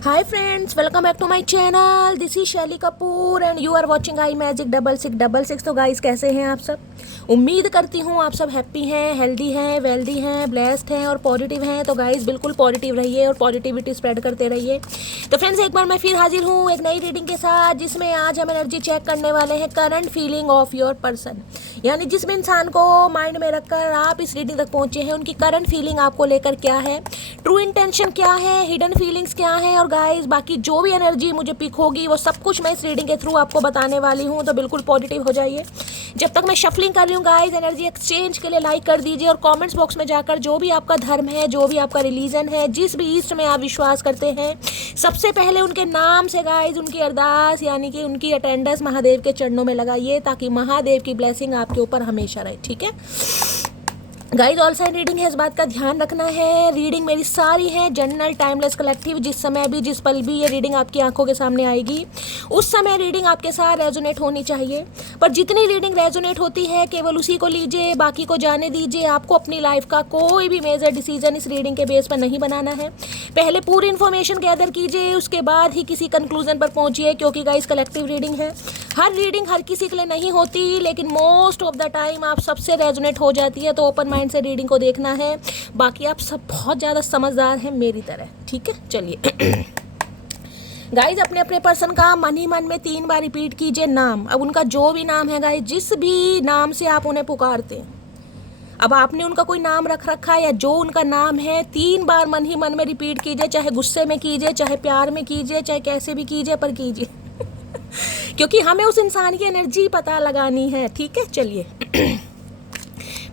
Hi friends, welcome back to my channel. This is शैली Kapoor and you are watching I magic 6666। तो guys कैसे हैं आप सब? उम्मीद करती हूँ आप सब हैप्पी हैं, हेल्दी हैं, वेल्दी हैं, ब्लेस्ड हैं और पॉजिटिव हैं। तो गाइस बिल्कुल पॉजिटिव रहिए और पॉजिटिविटी स्प्रेड करते रहिए। तो फ्रेंड्स एक बार मैं फिर हाजिर हूँ एक नई रीडिंग के साथ, जिसमें आज हम एनर्जी चेक करने वाले हैं current feeling of your person. यानी जिस भी इंसान को माइंड में रखकर आप इस रीडिंग तक पहुँचे हैं, उनकी करंट फीलिंग आपको लेकर क्या है, ट्रू इंटेंशन क्या है, हिडन फीलिंग्स क्या है। और गाइस बाकी जो भी एनर्जी मुझे पिक होगी वो सब कुछ मैं इस रीडिंग के थ्रू आपको बताने वाली हूँ। तो बिल्कुल पॉजिटिव हो जाइए। जब तक मैं शफलिंग कर रही हूँ गाइस, एनर्जी एक्सचेंज के लिए लाइक कर दीजिए और कमेंट्स बॉक्स में जाकर जो भी आपका धर्म है, जो भी आपका रिलीजन है, जिस भी ईस्ट में आप विश्वास करते हैं, सबसे पहले उनके नाम से गाइस उनकी अरदास यानी कि उनकी अटेंडेंस महादेव के चरणों में लगाइए, ताकि महादेव की ब्लेसिंग आपके ऊपर हमेशा रहे। ठीक है गाइस, ऑल साइन रीडिंग है, इस बात का ध्यान रखना है। रीडिंग मेरी सारी है जनरल, टाइमलेस, कलेक्टिव। जिस समय भी, जिस पल भी ये रीडिंग आपकी आंखों के सामने आएगी, उस समय रीडिंग आपके साथ रेजोनेट होनी चाहिए। पर जितनी रीडिंग रेजोनेट होती है केवल उसी को लीजिए, बाकी को जाने दीजिए। आपको अपनी लाइफ का कोई भी मेजर डिसीजन इस रीडिंग के बेस पर नहीं बनाना है। पहले पूरी इन्फॉर्मेशन गैदर कीजिए, उसके बाद ही किसी कंक्लूजन पर पहुंचिए, क्योंकि गाइस कलेक्टिव रीडिंग है। हर रीडिंग हर किसी के लिए नहीं होती, लेकिन मोस्ट ऑफ द टाइम आप सबसे रेजोनेट हो जाती है। तो ओपन माइंड से रीडिंग को देखना है। बाकी आप सब बहुत ज़्यादा समझदार हैं मेरी तरह। ठीक है, चलिए गाइज अपने अपने पर्सन का मन ही मन में 3 बार रिपीट कीजिए नाम। अब उनका जो भी नाम है गाइज, जिस भी नाम से आप उन्हें पुकारते हैं, अब आपने उनका कोई नाम रख रखा है या जो उनका नाम है, 3 बार मन ही मन में रिपीट कीजिए। चाहे गुस्से में कीजिए, चाहे प्यार में कीजिए, चाहे कैसे भी कीजिए, पर कीजिए क्योंकि हमें उस इंसान की एनर्जी पता लगानी है। ठीक है, चलिए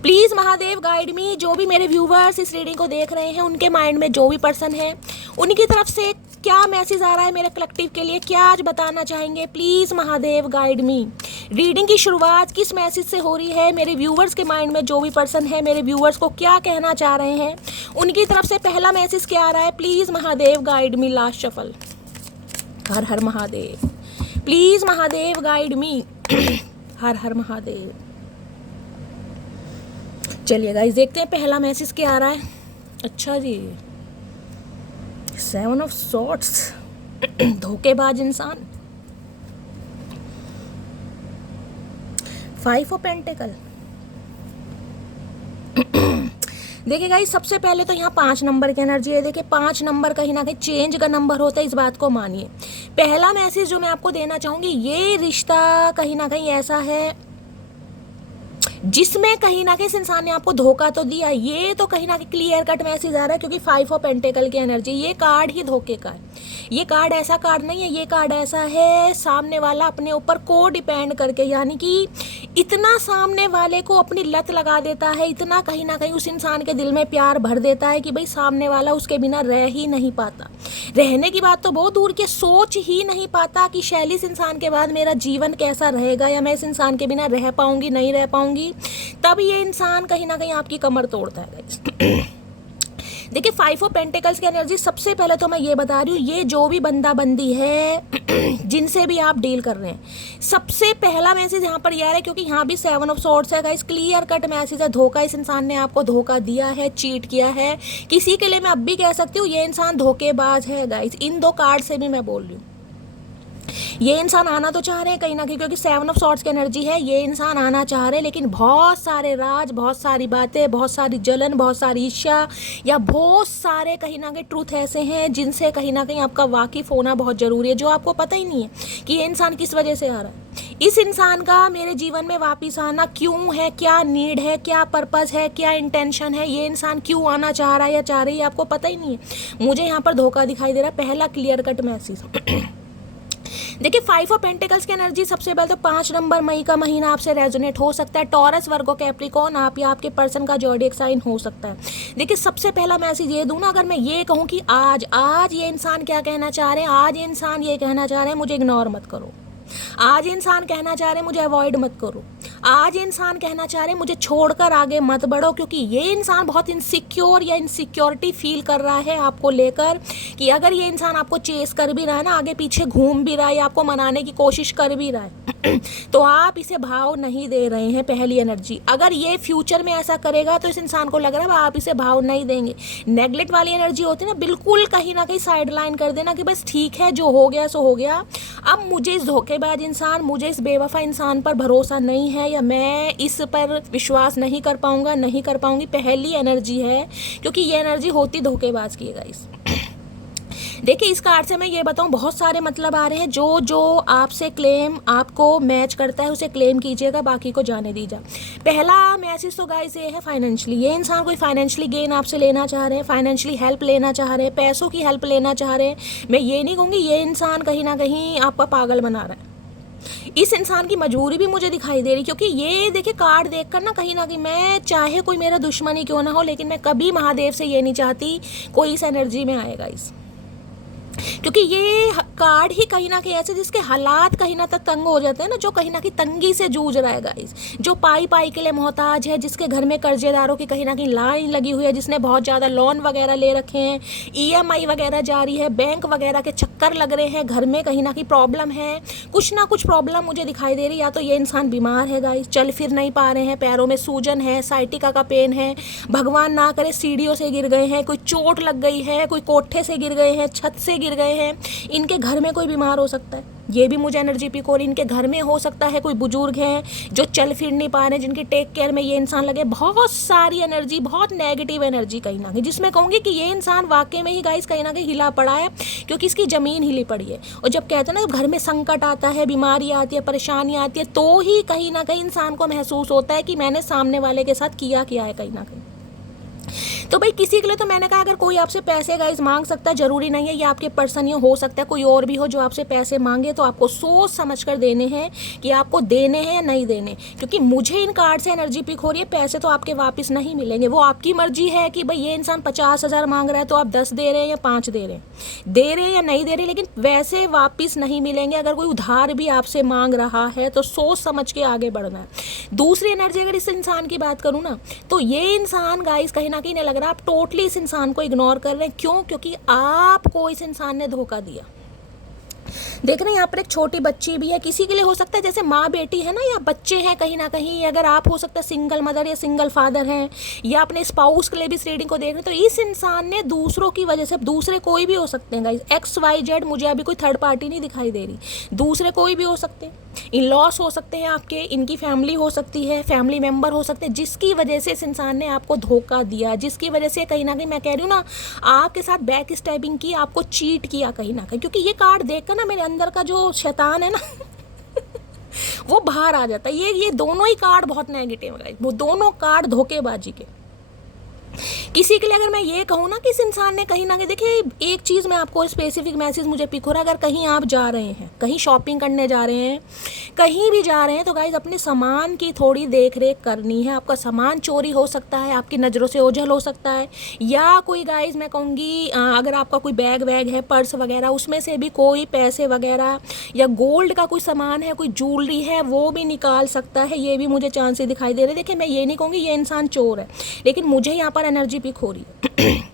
प्लीज़ महादेव गाइड मी। जो भी मेरे व्यूवर्स इस रीडिंग को देख रहे हैं, उनके माइंड में जो भी पर्सन है, उनकी तरफ से क्या मैसेज आ रहा है मेरे कलेक्टिव के लिए, क्या आज बताना चाहेंगे, please Mahadev guide me. Reading की शुरुआत किस मैसेज से हो रही है, मेरे व्यूवर्स के माइंड में जो भी पर्सन है, मेरे व्यूवर्स को क्या कहना चाह रहे हैं, उनकी तरफ से पहला मैसेज क्या आ रहा है, please Mahadev guide me. Last shuffle. हर हर Mahadev. Please Mahadev guide me. हर हर महादेव। चलिए गाइस देखते हैं पहला मैसेज क्या आ रहा है। अच्छा जी, 7 ऑफ सॉर्ड्स, धोखेबाज इंसान। 5 ऑफ पेंटिकल। देखिए गाइस, सबसे पहले तो यहाँ 5 नंबर की एनर्जी है। देखिए 5 नंबर कहीं ना कहीं चेंज का नंबर होता है, इस बात को मानिए। पहला मैसेज जो मैं आपको देना चाहूँगी, ये रिश्ता कहीं ना कहीं ऐसा है जिसमें कहीं ना कहीं इस इंसान ने आपको धोखा तो दिया। ये तो कहीं ना कहीं क्लियर कट मैसेज आ रहा है, क्योंकि 5 ऑफ पेंटिकल की एनर्जी, ये कार्ड ही धोखे का है। ये कार्ड ऐसा कार्ड नहीं है, ये कार्ड ऐसा है सामने वाला अपने ऊपर को डिपेंड करके, यानी कि इतना सामने वाले को अपनी लत लगा देता है, इतना कहीं ना कहीं उस इंसान के दिल में प्यार भर देता है कि भाई सामने वाला उसके बिना रह ही नहीं पाता। रहने की बात तो बहुत दूर की, सोच ही नहीं पाता कि शैली इस इंसान के बाद मेरा जीवन कैसा रहेगा, या मैं इस इंसान के बिना रह पाऊंगी, नहीं रह पाऊंगी। तब ये इंसान कहीं ना कहीं आपकी कमर तोड़ता है गाइस। देखिए 5 ऑफ पेंटिकल्स की एनर्जी, सबसे पहले तो मैं ये बता रही हूँ, ये जो भी बंदा बंदी है जिनसे भी आप डील कर रहे हैं, सबसे पहला मैसेज यहाँ पर यह है, क्योंकि यहाँ भी 7 ऑफ सॉर्ड्स है गाइस, क्लियर कट मैसेज है। धोखा, इस इंसान ने आपको धोखा दिया है, चीट किया है। किसी के लिए मैं अब भी कह सकती हूँ ये इंसान धोखेबाज है गाइस। इन 2 कार्ड से भी मैं बोल रही हूँ, ये इंसान आना तो चाह रहे हैं कहीं ना कहीं, क्योंकि 7 ऑफ सॉर्ड्स की एनर्जी है। ये इंसान आना चाह रहे हैं, लेकिन बहुत सारे राज, बहुत सारी बातें, बहुत सारी जलन, बहुत सारी ईर्ष्या, या बहुत सारे कहीं ना कहीं ट्रूथ ऐसे हैं जिनसे कहीं ना कहीं आपका वाकिफ होना बहुत ज़रूरी है, जो आपको पता ही नहीं है कि ये इंसान किस वजह से आ रहा है। इस इंसान का मेरे जीवन में वापस आना क्यों है, क्या नीड है, क्या पर्पस है, क्या इंटेंशन है, ये इंसान क्यों आना चाह रहा है या चाह रही है, आपको पता ही नहीं है। मुझे यहाँ पर धोखा दिखाई दे रहा है, पहला क्लियर कट मैसेज। देखिए 5 ऑफ पेंटिकल्स की एनर्जी, सबसे पहले तो 5 नंबर, मई का महीना आपसे रेजोनेट हो सकता है। टॉरस, वर्गो, कैप्रिकॉर्न, आप या आपके पर्सन का ज़ोडिएक साइन हो सकता है। देखिए सबसे पहला मैसेज ये दूँ ना, अगर मैं ये कहूँ कि आज ये इंसान क्या कहना चाह रहे हैं, आज ये इंसान ये कहना चाह रहे हैं मुझे इग्नोर मत करो। आज इंसान कहना चाह रहे हैं मुझे अवॉइड मत करो, आज इंसान कहना चाह रहे हैं मुझे छोड़कर आगे मत बढ़ो, क्योंकि ये इंसान बहुत इनसिक्योर या इनसिक्योरिटी फील कर रहा है आपको लेकर, कि अगर ये इंसान आपको चेस कर भी रहा है ना, आगे पीछे घूम भी रहा है या आपको मनाने की कोशिश कर भी रहा है तो आप इसे भाव नहीं दे रहे हैं। पहली एनर्जी, अगर ये फ्यूचर में ऐसा करेगा तो इस इंसान को लग रहा है आप इसे भाव नहीं देंगे। नेगलेक्ट वाली एनर्जी होती है ना, बिल्कुल कहीं ना कहीं साइड लाइन कर देना कि बस ठीक है जो हो गया सो हो गया, अब मुझे इस धोखेबाज इंसान, मुझे इस बेवफा इंसान पर भरोसा नहीं है या मैं इस पर विश्वास नहीं कर पाऊंगा, नहीं कर पाऊंगी। पहली एनर्जी है, क्योंकि ये एनर्जी होती धोखेबाज की है गाइस। देखिए इस कार्ड से मैं ये बताऊं, बहुत सारे मतलब आ रहे हैं, जो जो आपसे क्लेम आपको मैच करता है उसे क्लेम कीजिएगा, बाकी को जाने दीजिए। पहला मैसेज तो गाइस ये है फाइनेंशियली, ये इंसान कोई फाइनेंशियली गेन आपसे लेना चाह रहे हैं, फाइनेंशियली हेल्प लेना चाह रहे हैं, पैसों की हेल्प लेना चाह रहे हैं। मैं ये नहीं कहूँगी ये इंसान कहीं ना कहीं आपका पागल बना रहा है, इस इंसान की मजबूरी भी मुझे दिखाई दे रही, क्योंकि ये देखिए कार्ड देखकर ना कहीं मैं चाहे कोई मेरा दुश्मन ही क्यों ना हो, लेकिन मैं कभी महादेव से ये नहीं चाहती कोई इस एनर्जी में आएगा इस, क्योंकि ये कार्ड ही कहीं ना कहीं ऐसे जिसके हालात कहीं ना तक तंग हो जाते हैं ना, जो कहीं ना कहीं तंगी से जूझ रहा है गाइस, जो पाई पाई के लिए मोहताज है, जिसके घर में कर्जेदारों की कहीं ना कहीं लाइन लगी हुई है, जिसने बहुत ज़्यादा लोन वगैरह ले रखे हैं, ईएमआई वगैरह जारी है, बैंक वगैरह के चक्कर लग रहे हैं, घर में कहीं ना कहीं प्रॉब्लम है, कुछ ना कुछ प्रॉब्लम मुझे दिखाई दे रही है। या तो ये इंसान बीमार है गाइस, चल फिर नहीं पा रहे हैं, पैरों में सूजन है, साइटिका का पेन है, भगवान ना करे सीढ़ियों से गिर गए हैं, कोई चोट लग गई है, कोई कोठे से गिर गए हैं, छत से गिर गए हैं, इनके घर में कोई बीमार हो सकता है, ये भी मुझे एनर्जी पिक हो रही। इनके घर में हो सकता है कोई बुजुर्ग हैं जो चल फिर नहीं पा रहे हैं, जिनकी टेक केयर में ये इंसान लगे। बहुत सारी एनर्जी, बहुत नेगेटिव एनर्जी कहीं ना कहीं, जिसमें कहूँगी कि ये इंसान वाकई में ही गाइस कहीं ना कहीं हिला पड़ा है, क्योंकि इसकी ज़मीन हिली पड़ी है। और जब कहते हैं ना घर में संकट आता है, बीमारी आती है, परेशानी आती है, तो ही कहीं ना कहीं इंसान को महसूस होता है कि मैंने सामने वाले के साथ किया है कहीं ना कहीं। तो भाई किसी के लिए तो मैंने कहा अगर कोई आपसे पैसे गाइस मांग सकता है, जरूरी नहीं है ये आपके पर्सन हो सकता है कोई और भी हो जो आपसे पैसे मांगे, तो आपको सोच समझ कर देने हैं कि आपको देने हैं या नहीं देने। क्योंकि मुझे इन कार्ड से एनर्जी पिक हो रही है, पैसे तो आपके वापस नहीं मिलेंगे, वो आपकी मर्जी है कि भाई ये इंसान 50,000 मांग रहा है तो आप 10 दे रहे हैं या 5 दे रहे हैं या नहीं दे रहे, लेकिन वैसे वापस नहीं मिलेंगे। अगर कोई उधार भी आपसे मांग रहा है तो सोच समझ के आगे बढ़ना है। दूसरी एनर्जी अगर इस इंसान की बात करूँ ना, तो ये इंसान गाइस कहीं ना कहीं लग रहा है आप टोटली इस इंसान को इग्नोर कर रहे हैं। क्यों? क्योंकि आपको इस इंसान ने धोखा दिया। देख रहे हैं यहाँ पर एक छोटी बच्ची भी है, किसी के लिए हो सकता है जैसे माँ बेटी है ना, या बच्चे हैं कहीं ना कहीं, अगर आप हो सकता है सिंगल मदर या सिंगल फादर हैं, या अपने स्पाउस के लिए भी इस रीडिंग को देख रहे हैं, तो इस इंसान ने दूसरों की वजह से, दूसरे कोई भी हो सकते हैं गाइस, XYZ, मुझे अभी कोई थर्ड पार्टी नहीं दिखाई दे रही, दूसरे कोई भी हो सकते हैं, इन लॉस हो सकते हैं आपके, इनकी फैमिली हो सकती है, फैमिली मेंबर हो सकते हैं, जिसकी वजह से इस इंसान ने आपको धोखा दिया, जिसकी वजह से कहीं ना कहीं मैं कह रही हूँ ना आपके साथ बैक स्टैबिंग की, आपको चीट किया कहीं ना कहीं। क्योंकि ये कार्ड देखकर ना मेरे अंदर का जो शैतान है ना वो बाहर आ जाता है। ये दोनों ही कार्ड बहुत नेगेटिव है, वो दोनों कार्ड धोखेबाजी के। किसी के लिए अगर मैं ये कहूँ ना कि इस इंसान ने कहीं ना कहीं, देखिए एक चीज़ मैं आपको स्पेसिफिक मैसेज मुझे पिक हो रहा है, अगर कहीं आप जा रहे हैं, कहीं शॉपिंग करने जा रहे हैं, कहीं भी जा रहे हैं, तो गाइस अपने सामान की थोड़ी देख रेख करनी है। आपका सामान चोरी हो सकता है, आपकी नज़रों से ओझल हो सकता है, या कोई गाइस मैं कहूँगी अगर आपका कोई बैग वैग है, पर्स वगैरह, उसमें से भी कोई पैसे वगैरह या गोल्ड का कोई सामान है, कोई ज्वेलरी है, वो भी निकाल सकता है। ये भी मुझे चांसेस दिखाई दे रहे हैं। देखिए मैं ये नहीं कहूँगी ये इंसान चोर है, लेकिन मुझे यहाँ पर एनर्जी पिक हो रही है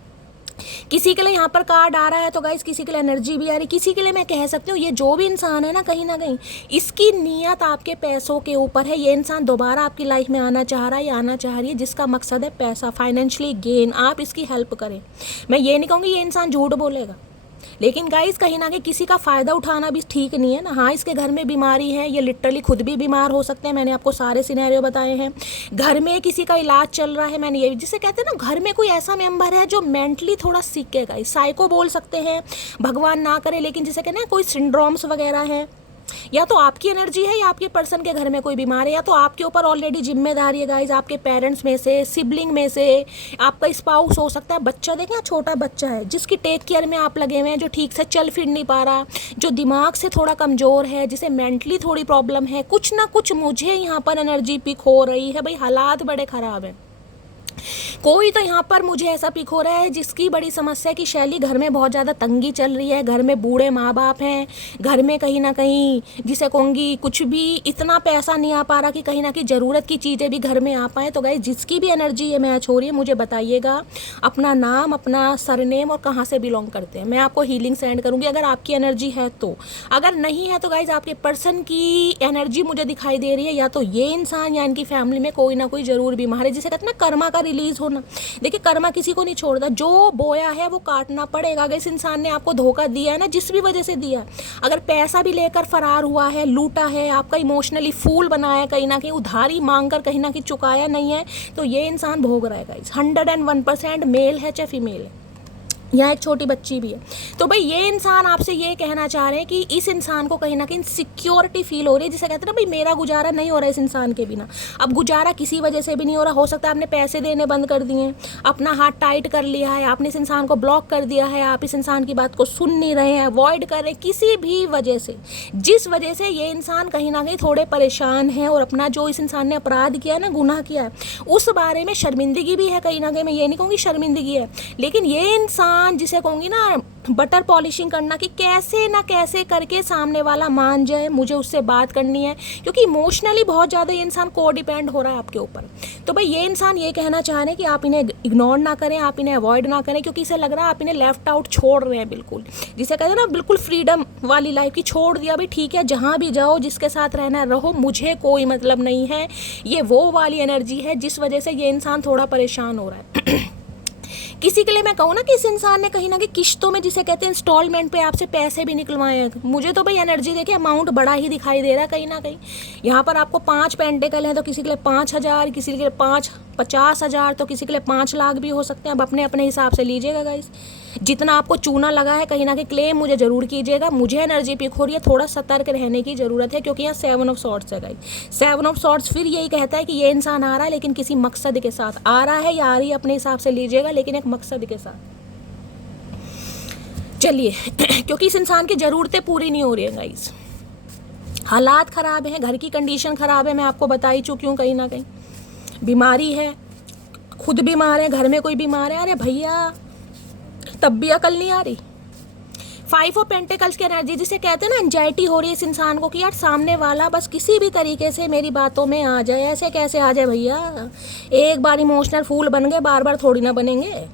किसी के लिए यहाँ पर कार्ड आ रहा है तो गाइस किसी के लिए एनर्जी भी आ रही है। किसी के लिए मैं कह सकती हूँ ये जो भी इंसान है ना कहीं इसकी नीयत आपके पैसों के ऊपर है। ये इंसान दोबारा आपकी लाइफ में आना चाह रहा है या आना चाह रही है, जिसका मकसद है पैसा, फाइनेंशियली गेन, आप इसकी हेल्प करें। मैं ये नहीं कहूँगी ये इंसान झूठ बोलेगा, लेकिन गाइस कहीं ना कहीं किसी का फ़ायदा उठाना भी ठीक नहीं है ना। हाँ इसके घर में बीमारी है, ये लिटरली खुद भी बीमार हो सकते हैं, मैंने आपको सारे सिनेरियो बताए हैं। घर में किसी का इलाज चल रहा है, मैंने ये जिसे कहते हैं ना घर में कोई ऐसा मेंबर है जो मेंटली थोड़ा सिक है, गाइस साइको बोल सकते हैं, भगवान ना करे, लेकिन जिसे कहते हैं कोई सिंड्रोम्स वगैरह है, या तो आपकी एनर्जी है या आपके पर्सन के घर में कोई बीमार है, या तो आपके ऊपर ऑलरेडी जिम्मेदारी है गाइज, आपके पेरेंट्स में से, सिबलिंग में से, आपका स्पाउस हो सकता है, बच्चा देखें छोटा बच्चा है जिसकी टेक केयर में आप लगे हुए हैं, जो ठीक से चल फिर नहीं पा रहा, जो दिमाग से थोड़ा कमज़ोर है, जिसे मेंटली थोड़ी प्रॉब्लम है, कुछ ना कुछ मुझे यहाँ पर एनर्जी पिक हो रही है। भाई हालात बड़े ख़राब हैं। कोई तो यहाँ पर मुझे ऐसा पिक हो रहा है जिसकी बड़ी समस्या है कि शैली घर में बहुत ज़्यादा तंगी चल रही है, घर में बूढ़े माँ बाप हैं, घर में कहीं ना कहीं जिसे कहूँगी कुछ भी इतना पैसा नहीं आ पा रहा कि कहीं ना कहीं ज़रूरत की चीज़ें भी घर में आ पाएँ। तो गाइस जिसकी भी एनर्जी ये मैच हो रही है मुझे बताइएगा अपना नाम, अपना सरनेम और कहाँ से बिलोंग करते हैं। मैं आपको हीलिंग सेंड करूँगी अगर आपकी एनर्जी है तो। अगर नहीं है तो गाइस आपके पर्सन की एनर्जी मुझे दिखाई दे रही है, या तो ये इंसान या इनकी फैमिली में कोई ना कोई ज़रूर बीमार है, जिसे कहते हैं ना कर्मा का रिलीज होना। देखिए कर्मा किसी को नहीं छोड़ता, जो बोया है वो काटना पड़ेगा। अगर इस इंसान ने आपको धोखा दिया है ना, जिस भी वजह से दिया, अगर पैसा भी लेकर फरार हुआ है, लूटा है, आपका इमोशनली फूल बनाया, कहीं ना कहीं उधारी मांग कर कहीं ना कहीं चुकाया नहीं है, तो ये इंसान भोग रहा है गाइस। 101% मेल है चाहे फीमेल है, यहाँ एक छोटी बच्ची भी है। तो भाई ये इंसान आपसे ये कहना चाह रहे हैं कि इस इंसान को कहीं ना कहीं सिक्योरिटी फील हो रही है, जिसे कहते हैं ना भाई मेरा गुजारा नहीं हो रहा है इस इंसान के बिना। अब गुजारा किसी वजह से भी नहीं हो रहा, हो सकता है आपने पैसे देने बंद कर दिए, अपना हाथ टाइट कर लिया है, आपने इस इंसान को ब्लॉक कर दिया है, आप इस इंसान की बात को सुन नहीं रहे हैं, अवॉइड कर रहे हैं, किसी भी वजह से, जिस वजह से ये इंसान कहीं ना कहीं थोड़े परेशान हैं और अपना जो इस इंसान ने अपराध किया है ना, गुनाह किया है, उस बारे में शर्मिंदगी भी है कहीं ना कहीं। मैं ये नहीं कहूँगी शर्मिंदगी है, लेकिन ये इंसान जिसे कहूँगी ना बटर पॉलिशिंग करना कि कैसे ना कैसे करके सामने वाला मान जाए, मुझे उससे बात करनी है, क्योंकि इमोशनली बहुत ज़्यादा ये इंसान को डिपेंड हो रहा है आपके ऊपर। तो भाई ये इंसान ये कहना चाह रहे हैं कि आप इन्हें इग्नोर ना करें, आप इन्हें अवॉइड ना करें, क्योंकि इसे लग रहा है आप इन्हें लेफ्ट आउट छोड़ रहे हैं बिल्कुल, जिसे कहते हैं ना बिल्कुल फ्रीडम वाली लाइफ की छोड़ दिया, भाई ठीक है जहाँ भी जाओ, जिसके साथ रहना रहो, मुझे कोई मतलब नहीं है। ये वो वाली एनर्जी है जिस वजह से ये इंसान थोड़ा परेशान हो रहा है। किसी के लिए मैं कहूँ ना कि इस इंसान ने कहीं ना कहीं किश्तों में, जिसे कहते हैं इंस्टॉलमेंट पे, आपसे पैसे भी निकलवाए हैं। मुझे तो भाई एनर्जी देखिए अमाउंट बड़ा ही दिखाई दे रहा है कहीं ना कहीं। यहाँ पर आपको 5 पेंटिकल हैं, तो किसी के लिए 5,000, किसी के लिए 50,000, तो किसी के लिए 5 लाख भी हो सकते हैं। अब अपने अपने हिसाब से लीजिएगा गाइस, जितना आपको चूना लगा है कहीं ना कहीं क्लेम मुझे ज़रूर कीजिएगा। मुझे एनर्जी पिक हो रही है, थोड़ा सतर्क रहने की ज़रूरत है, क्योंकि यहाँ 7 ऑफ सॉर्ड्स है गाइस। 7 ऑफ सॉर्ड्स फिर यही कहता है कि ये इंसान आ रहा है लेकिन किसी मकसद के साथ आ रहा है, या आ रही है अपने हिसाब से लीजिएगा, लेकिन एक मकसद के साथ। चलिए क्योंकि इस इंसान की ज़रूरतें पूरी नहीं हो रही है गाइस, हालात ख़राब हैं, घर की कंडीशन ख़राब है, मैं आपको बता ही चुकी हूँ। कहीं ना कहीं बीमारी है, खुद बीमार है, घर में कोई बीमार है, अरे भैया तब भी अकल नहीं आ रही। 5 ऑफ पेंटिकल्स की एनर्जी, जिसे कहते हैं ना एंजाइटी हो रही है इस इंसान को कि यार सामने वाला बस किसी भी तरीके से मेरी बातों में आ जाए। ऐसे कैसे आ जाए भैया, एक बार इमोशनल फूल बन गए, बार बार थोड़ी ना बनेंगे।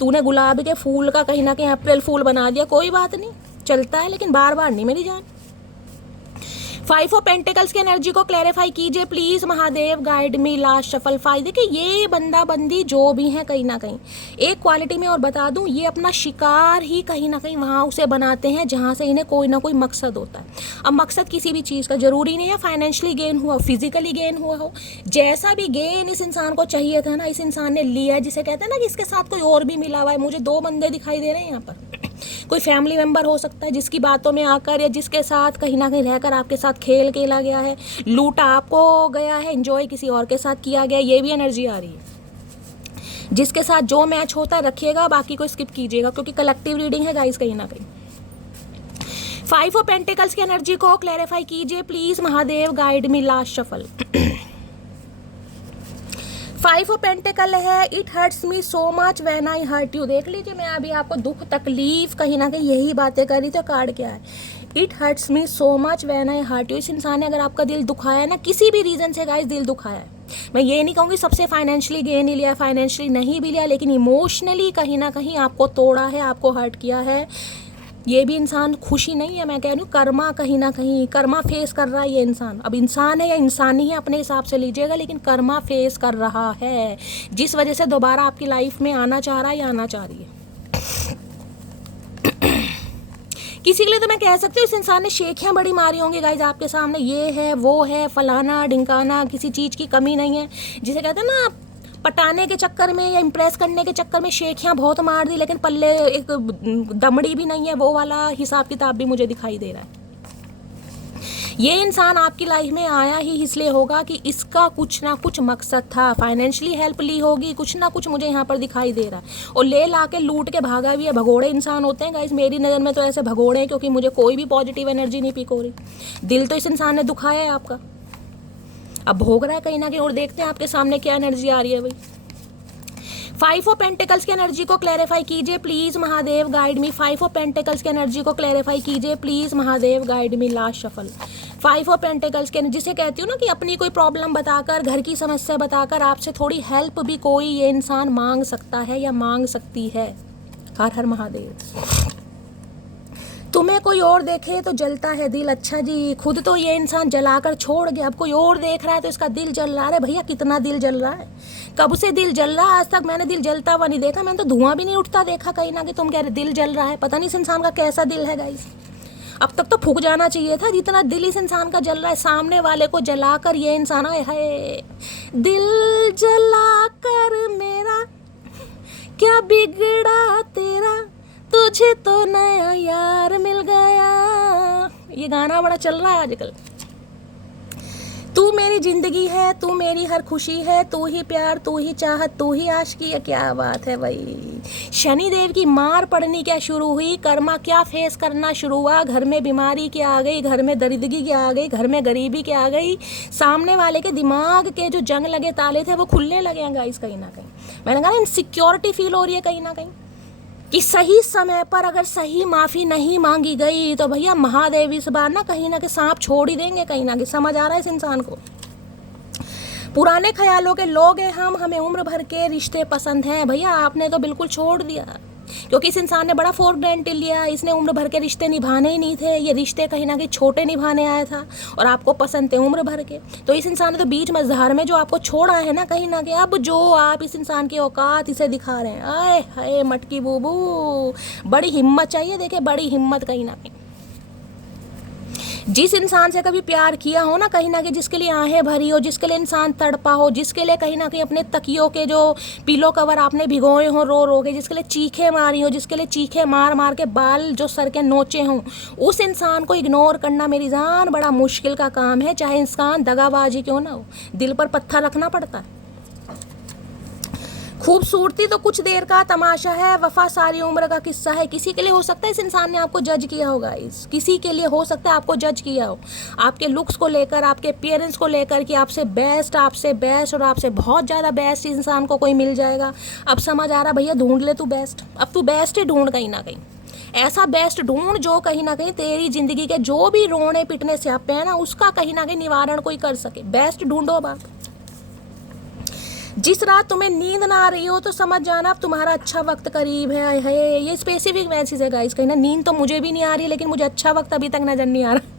तूने गुलाब के फूल का कहीं ना कहीं अप्रैल फूल बना दिया, कोई बात नहीं, चलता है, लेकिन बार बार नहीं मेरी जान। 5 ऑफ पेंटिकल्स की एनर्जी को क्लैरिफाई कीजिए please Mahadev, guide me last shuffle 5। देखिए ये बंदा बंदी जो भी है कहीं ना कहीं एक क्वालिटी में और बता दूं, ये अपना शिकार ही कहीं ना कहीं वहाँ उसे बनाते हैं जहाँ से इन्हें कोई ना कोई मकसद होता है। अब मकसद किसी भी चीज़ का जरूरी नहीं है फाइनेंशियली गेन हुआ, फिजिकली गेन हुआ हो, जैसा भी गेन इस इंसान को चाहिए था ना, इस इंसान ने लिया है। जिसे कहते हैं ना कि इसके साथ कोई और भी मिला हुआ है। मुझे 2 बंदे दिखाई दे रहे हैं यहाँ पर, कोई फैमिली मेंबर हो सकता है जिसकी बातों में आकर या जिसके साथ कहीं ना कहीं रहकर आपके साथ खेल खेला गया है, लूटा आपको गया है, एंजॉय किसी और के साथ किया गया, ये भी एनर्जी आ रही है। जिसके साथ जो मैच होता है रखिएगा, बाकी को स्किप कीजिएगा, क्योंकि कलेक्टिव रीडिंग है गाइस कहीं ना कहीं। 5 ऑफ पेंटिकल्स की एनर्जी को क्लैरिफाई कीजिए please Mahadev, guide me last shuffle. 5 of pentacle है, it hurts me so much when I hurt you. देख लीजिए मैं अभी आपको दुख तकलीफ कहीं ना कहीं यही बातें कर रही थी। कार्ड क्या है, it hurts me so much when I hurt you. इस इंसान ने अगर आपका दिल दुखाया है ना, किसी भी रीज़न से गाइस दिल दुखाया है, मैं ये नहीं कहूँगी सबसे फाइनेंशियली गेन ही लिया, फाइनेंशियली नहीं भी लिया, लेकिन इमोशनली कहीं ना कहीं आपको तोड़ा है, आपको हर्ट किया है, ये भी इंसान खुशी नहीं है। मैं कह रही हूँ कर्मा, कहीं ना कहीं कर्मा फेस कर रहा है ये इंसान। अब इंसान है या इंसानी है अपने हिसाब से लीजिएगा, लेकिन कर्मा फेस कर रहा है, जिस वजह से दोबारा आपकी लाइफ में आना चाह रहा है या आना चाह रही है। किसी के लिए तो मैं कह सकती हूँ इस इंसान ने शेखियाँ बड़ी मारी होंगी गाइज आपके सामने, ये है वो है फलाना ढिंकाना, किसी चीज़ की कमी नहीं है। जिसे कहते हैं ना पटाने के चक्कर में या इम्प्रेस करने के चक्कर में शेखियाँ बहुत मार दी, लेकिन पल्ले एक दमड़ी भी नहीं है, वो वाला हिसाब किताब भी मुझे दिखाई दे रहा है। ये इंसान आपकी लाइफ में आया ही इसलिए होगा कि इसका कुछ ना कुछ मकसद था, फाइनेंशियली हेल्प ली होगी, कुछ ना कुछ मुझे यहाँ पर दिखाई दे रहा है, और ले ला के लूट के भागा भी है। भगोड़े इंसान होते हैं गाइस, मेरी नज़र में तो ऐसे भगोड़े हैं, क्योंकि मुझे कोई भी पॉजिटिव एनर्जी नहीं पिक हो रही। दिल तो इस इंसान ने दुखाया है आपका, अब भोग रहा है कहीं ना कहीं, और देखते हैं आपके सामने क्या एनर्जी आ रही है भाई। फाइव ऑफ पेंटिकल्स की एनर्जी को क्लैरिफाई कीजिए please Mahadev, guide me. Five of pentacles की एनर्जी को क्लैरिफाई कीजिए please Mahadev, guide me. Last shuffle. Five of pentacles के, जिसे कहती हूँ ना कि अपनी कोई प्रॉब्लम बताकर, घर की समस्या बताकर आपसे थोड़ी हेल्प भी कोई ये इंसान मांग सकता है या मांग सकती है। हर हर महादेव। तुम्हें कोई और देखे तो जलता है दिल। अच्छा जी, खुद तो ये इंसान जलाकर छोड़ गया, अब कोई और देख रहा है तो इसका दिल जल रहा है। अरे भैया कितना दिल जल रहा है, कब से दिल जल रहा है? आज तक मैंने दिल जलता हुआ नहीं देखा, मैंने तो धुआं भी नहीं उठता देखा कहीं ना, कि तुम कह रहे दिल जल रहा है। पता नहीं इस इंसान का कैसा दिल है गाइस, अब तक तो फूक जाना चाहिए था जितना दिल इस इंसान का जल रहा है। सामने वाले को जलाकर ये इंसान आए है, दिल जलाकर मेरा क्या बिगड़ा तेरा, तुझे तो नया यार मिल गया। ये गाना बड़ा चल रहा है आजकल। तू मेरी जिंदगी है, तू मेरी हर खुशी है, तू ही प्यार, तू ही चाहत, तू ही आशिकी है। क्या बात है भाई। शनि देव की मार पड़नी क्या शुरू हुई, कर्मा क्या फेस करना शुरू हुआ। घर में बीमारी क्या आ गई, घर में दरिद्री क्या आ गई, घर में गरीबी क्या आ गई। सामने वाले के दिमाग के जो जंग लगे ताले थे वो खुलने लगे हैं गाइस कहीं ना कहीं। मैंने कहा ना इनसिक्योरिटी फील हो रही है कहीं ना कहीं, कि सही समय पर अगर सही माफ़ी नहीं मांगी गई तो भैया महादेव इस बार ना कहीं सांप छोड़ ही देंगे कहीं ना कहीं। समझ आ रहा है इस इंसान को। पुराने ख्यालों के लोग हैं हम, हमें उम्र भर के रिश्ते पसंद हैं। भैया आपने तो बिल्कुल छोड़ दिया, क्योंकि इस इंसान ने बड़ा फॉर ग्रांटेड लिया। इसने उम्र भर के रिश्ते निभाने ही नहीं थे, ये रिश्ते कहीं ना कहीं छोटे निभाने आया था और आपको पसंद थे उम्र भर के। तो इस इंसान ने तो बीच मझधार में जो आपको छोड़ा है ना कहीं ना कहीं, अब जो आप इस इंसान की औकात इसे दिखा रहे हैं, आए हाय मटकी बूबू, बड़ी हिम्मत चाहिए। देखे बड़ी हिम्मत कहीं ना कहीं। जिस इंसान से कभी प्यार किया हो ना कहीं ना कहीं, जिसके लिए आहें भरी हो, जिसके लिए इंसान तड़पा हो, जिसके लिए कहीं ना कहीं अपने तकियों के जो पिलो कवर आपने भिगोए हो रो रो के, जिसके लिए चीखें मारी हो, जिसके लिए चीखें मार मार के बाल जो सर के नोचे हों, उस इंसान को इग्नोर करना मेरी जान बड़ा मुश्किल का काम है। चाहे इंसान दगाबाजी क्यों ना हो, दिल पर पत्थर रखना पड़ता है। खूबसूरती तो कुछ देर का तमाशा है, वफा सारी उम्र का किस्सा है। किसी के लिए हो सकता है इस इंसान ने आपको जज किया होगा, किसी के लिए हो सकता है आपको जज किया हो, आपके लुक्स को लेकर, आपके अपीयरेंस को लेकर, कि आपसे बेस्ट और आपसे बहुत ज़्यादा बेस्ट इंसान को कोई मिल जाएगा। अब समझ आ रहा भैया, ढूंढ ले तू बेस्ट, अब तू बेस्ट ही ढूंढ कहीं ना कहीं। ऐसा बेस्ट ढूंढ जो कहीं ना कहीं तेरी जिंदगी के जो भी रोने पिटने स्यापे हैं ना, उसका कहीं ना कहीं निवारण कोई कर सके। बेस्ट ढूंढो अब आप। जिस रात तुम्हें नींद ना आ रही हो तो समझ जाना अब तुम्हारा अच्छा वक्त करीब है। ये स्पेसिफिक मैसेज है गाइस। कहीं ना नींद तो मुझे भी नहीं आ रही, लेकिन मुझे अच्छा वक्त अभी तक नजर नहीं आ रहा।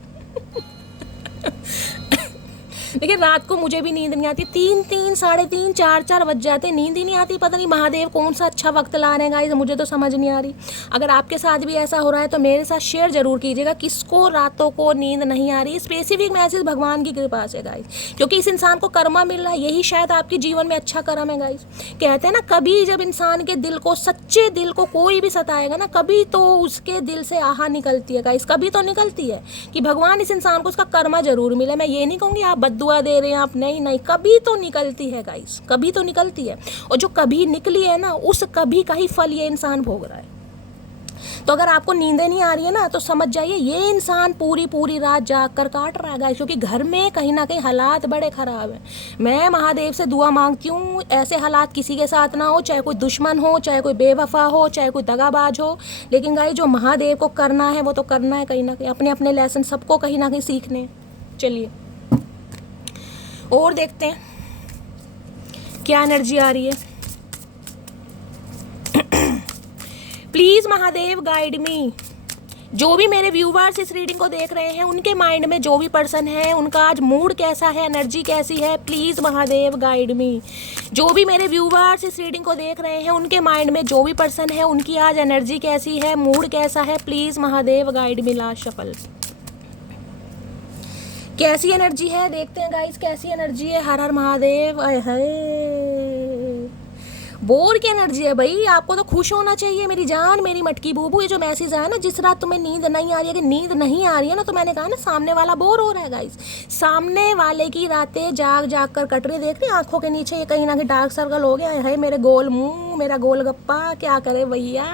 लेकिन रात को मुझे भी नींद नहीं आती, 3 साढ़े 3 4 बज जाते, नींद ही नहीं आती। पता नहीं महादेव कौन सा अच्छा वक्त ला रहे हैं गाइस, मुझे तो समझ नहीं आ रही। अगर आपके साथ भी ऐसा हो रहा है तो मेरे साथ शेयर जरूर कीजिएगा, किसको रातों को नींद नहीं आ रही। स्पेसिफिक मैसेज भगवान की कृपा से गाइस, क्योंकि इस इंसान को कर्मा मिल रहा है, यही शायद आपके जीवन में अच्छा कर्म है गाइस। कहते हैं ना, कभी जब इंसान के दिल को, सच्चे दिल को कोई भी सताएगा ना, कभी तो उसके दिल से आहा निकलती है गाइस, कभी तो निकलती है कि भगवान इस इंसान को उसका कर्मा जरूर मिले। मैं ये नहीं कहूँगी आप बद्दुआ दे रहे हैं आप, नहीं, कभी तो निकलती है गाइस, कभी तो निकलती है। और जो कभी निकली है ना, उस कभी का ही फल ये इंसान भोग रहा है। तो अगर आपको नींदें नहीं आ रही है ना, तो समझ जाइए ये इंसान पूरी रात जाग कर काट रहा है गाइस, क्योंकि घर में कहीं ना कहीं हालात बड़े खराब हैं। मैं महादेव से दुआ मांगती हूँ ऐसे हालात किसी के साथ ना हो, चाहे कोई दुश्मन हो, चाहे कोई बेवफा हो, चाहे कोई दगाबाज हो। लेकिन गाइस जो महादेव को करना है वो तो करना है कहीं ना कहीं, अपने अपने लेसन सबको कहीं ना कहीं सीखने हैं। चलिए और देखते हैं क्या एनर्जी आ रही है। प्लीज महादेव गाइड मी। जो भी मेरे व्यूवर्स इस रीडिंग को देख रहे हैं, उनके माइंड में जो भी पर्सन है, उनका आज मूड कैसा है, एनर्जी कैसी है, प्लीज महादेव गाइड मी। जो भी मेरे व्यूवर्स इस रीडिंग को देख रहे हैं, उनके माइंड में जो भी पर्सन है, उनकी आज एनर्जी कैसी है, मूड कैसा है, please Mahadev guide me. Last shuffle. कैसी एनर्जी है देखते हैं गाइस, कैसी एनर्जी है। हर हर महादेव। आए हाय, बोर की एनर्जी है भाई। आपको तो खुश होना चाहिए मेरी जान, मेरी मटकी बूबू। ये जो मैसेज आया ना, जिस रात तुम्हें नींद नहीं आ रही है, कि नींद नहीं आ रही है ना, तो मैंने कहा ना सामने वाला बोर हो रहा है गाइस। सामने वाले की रातें जाग जाग कर कट रही। देख रहे आंखों के नीचे ये कहीं ना कहीं डार्क सर्कल हो गया है। मेरे गोल मुंह, मेरा गोल गप्पा, क्या करे भैया।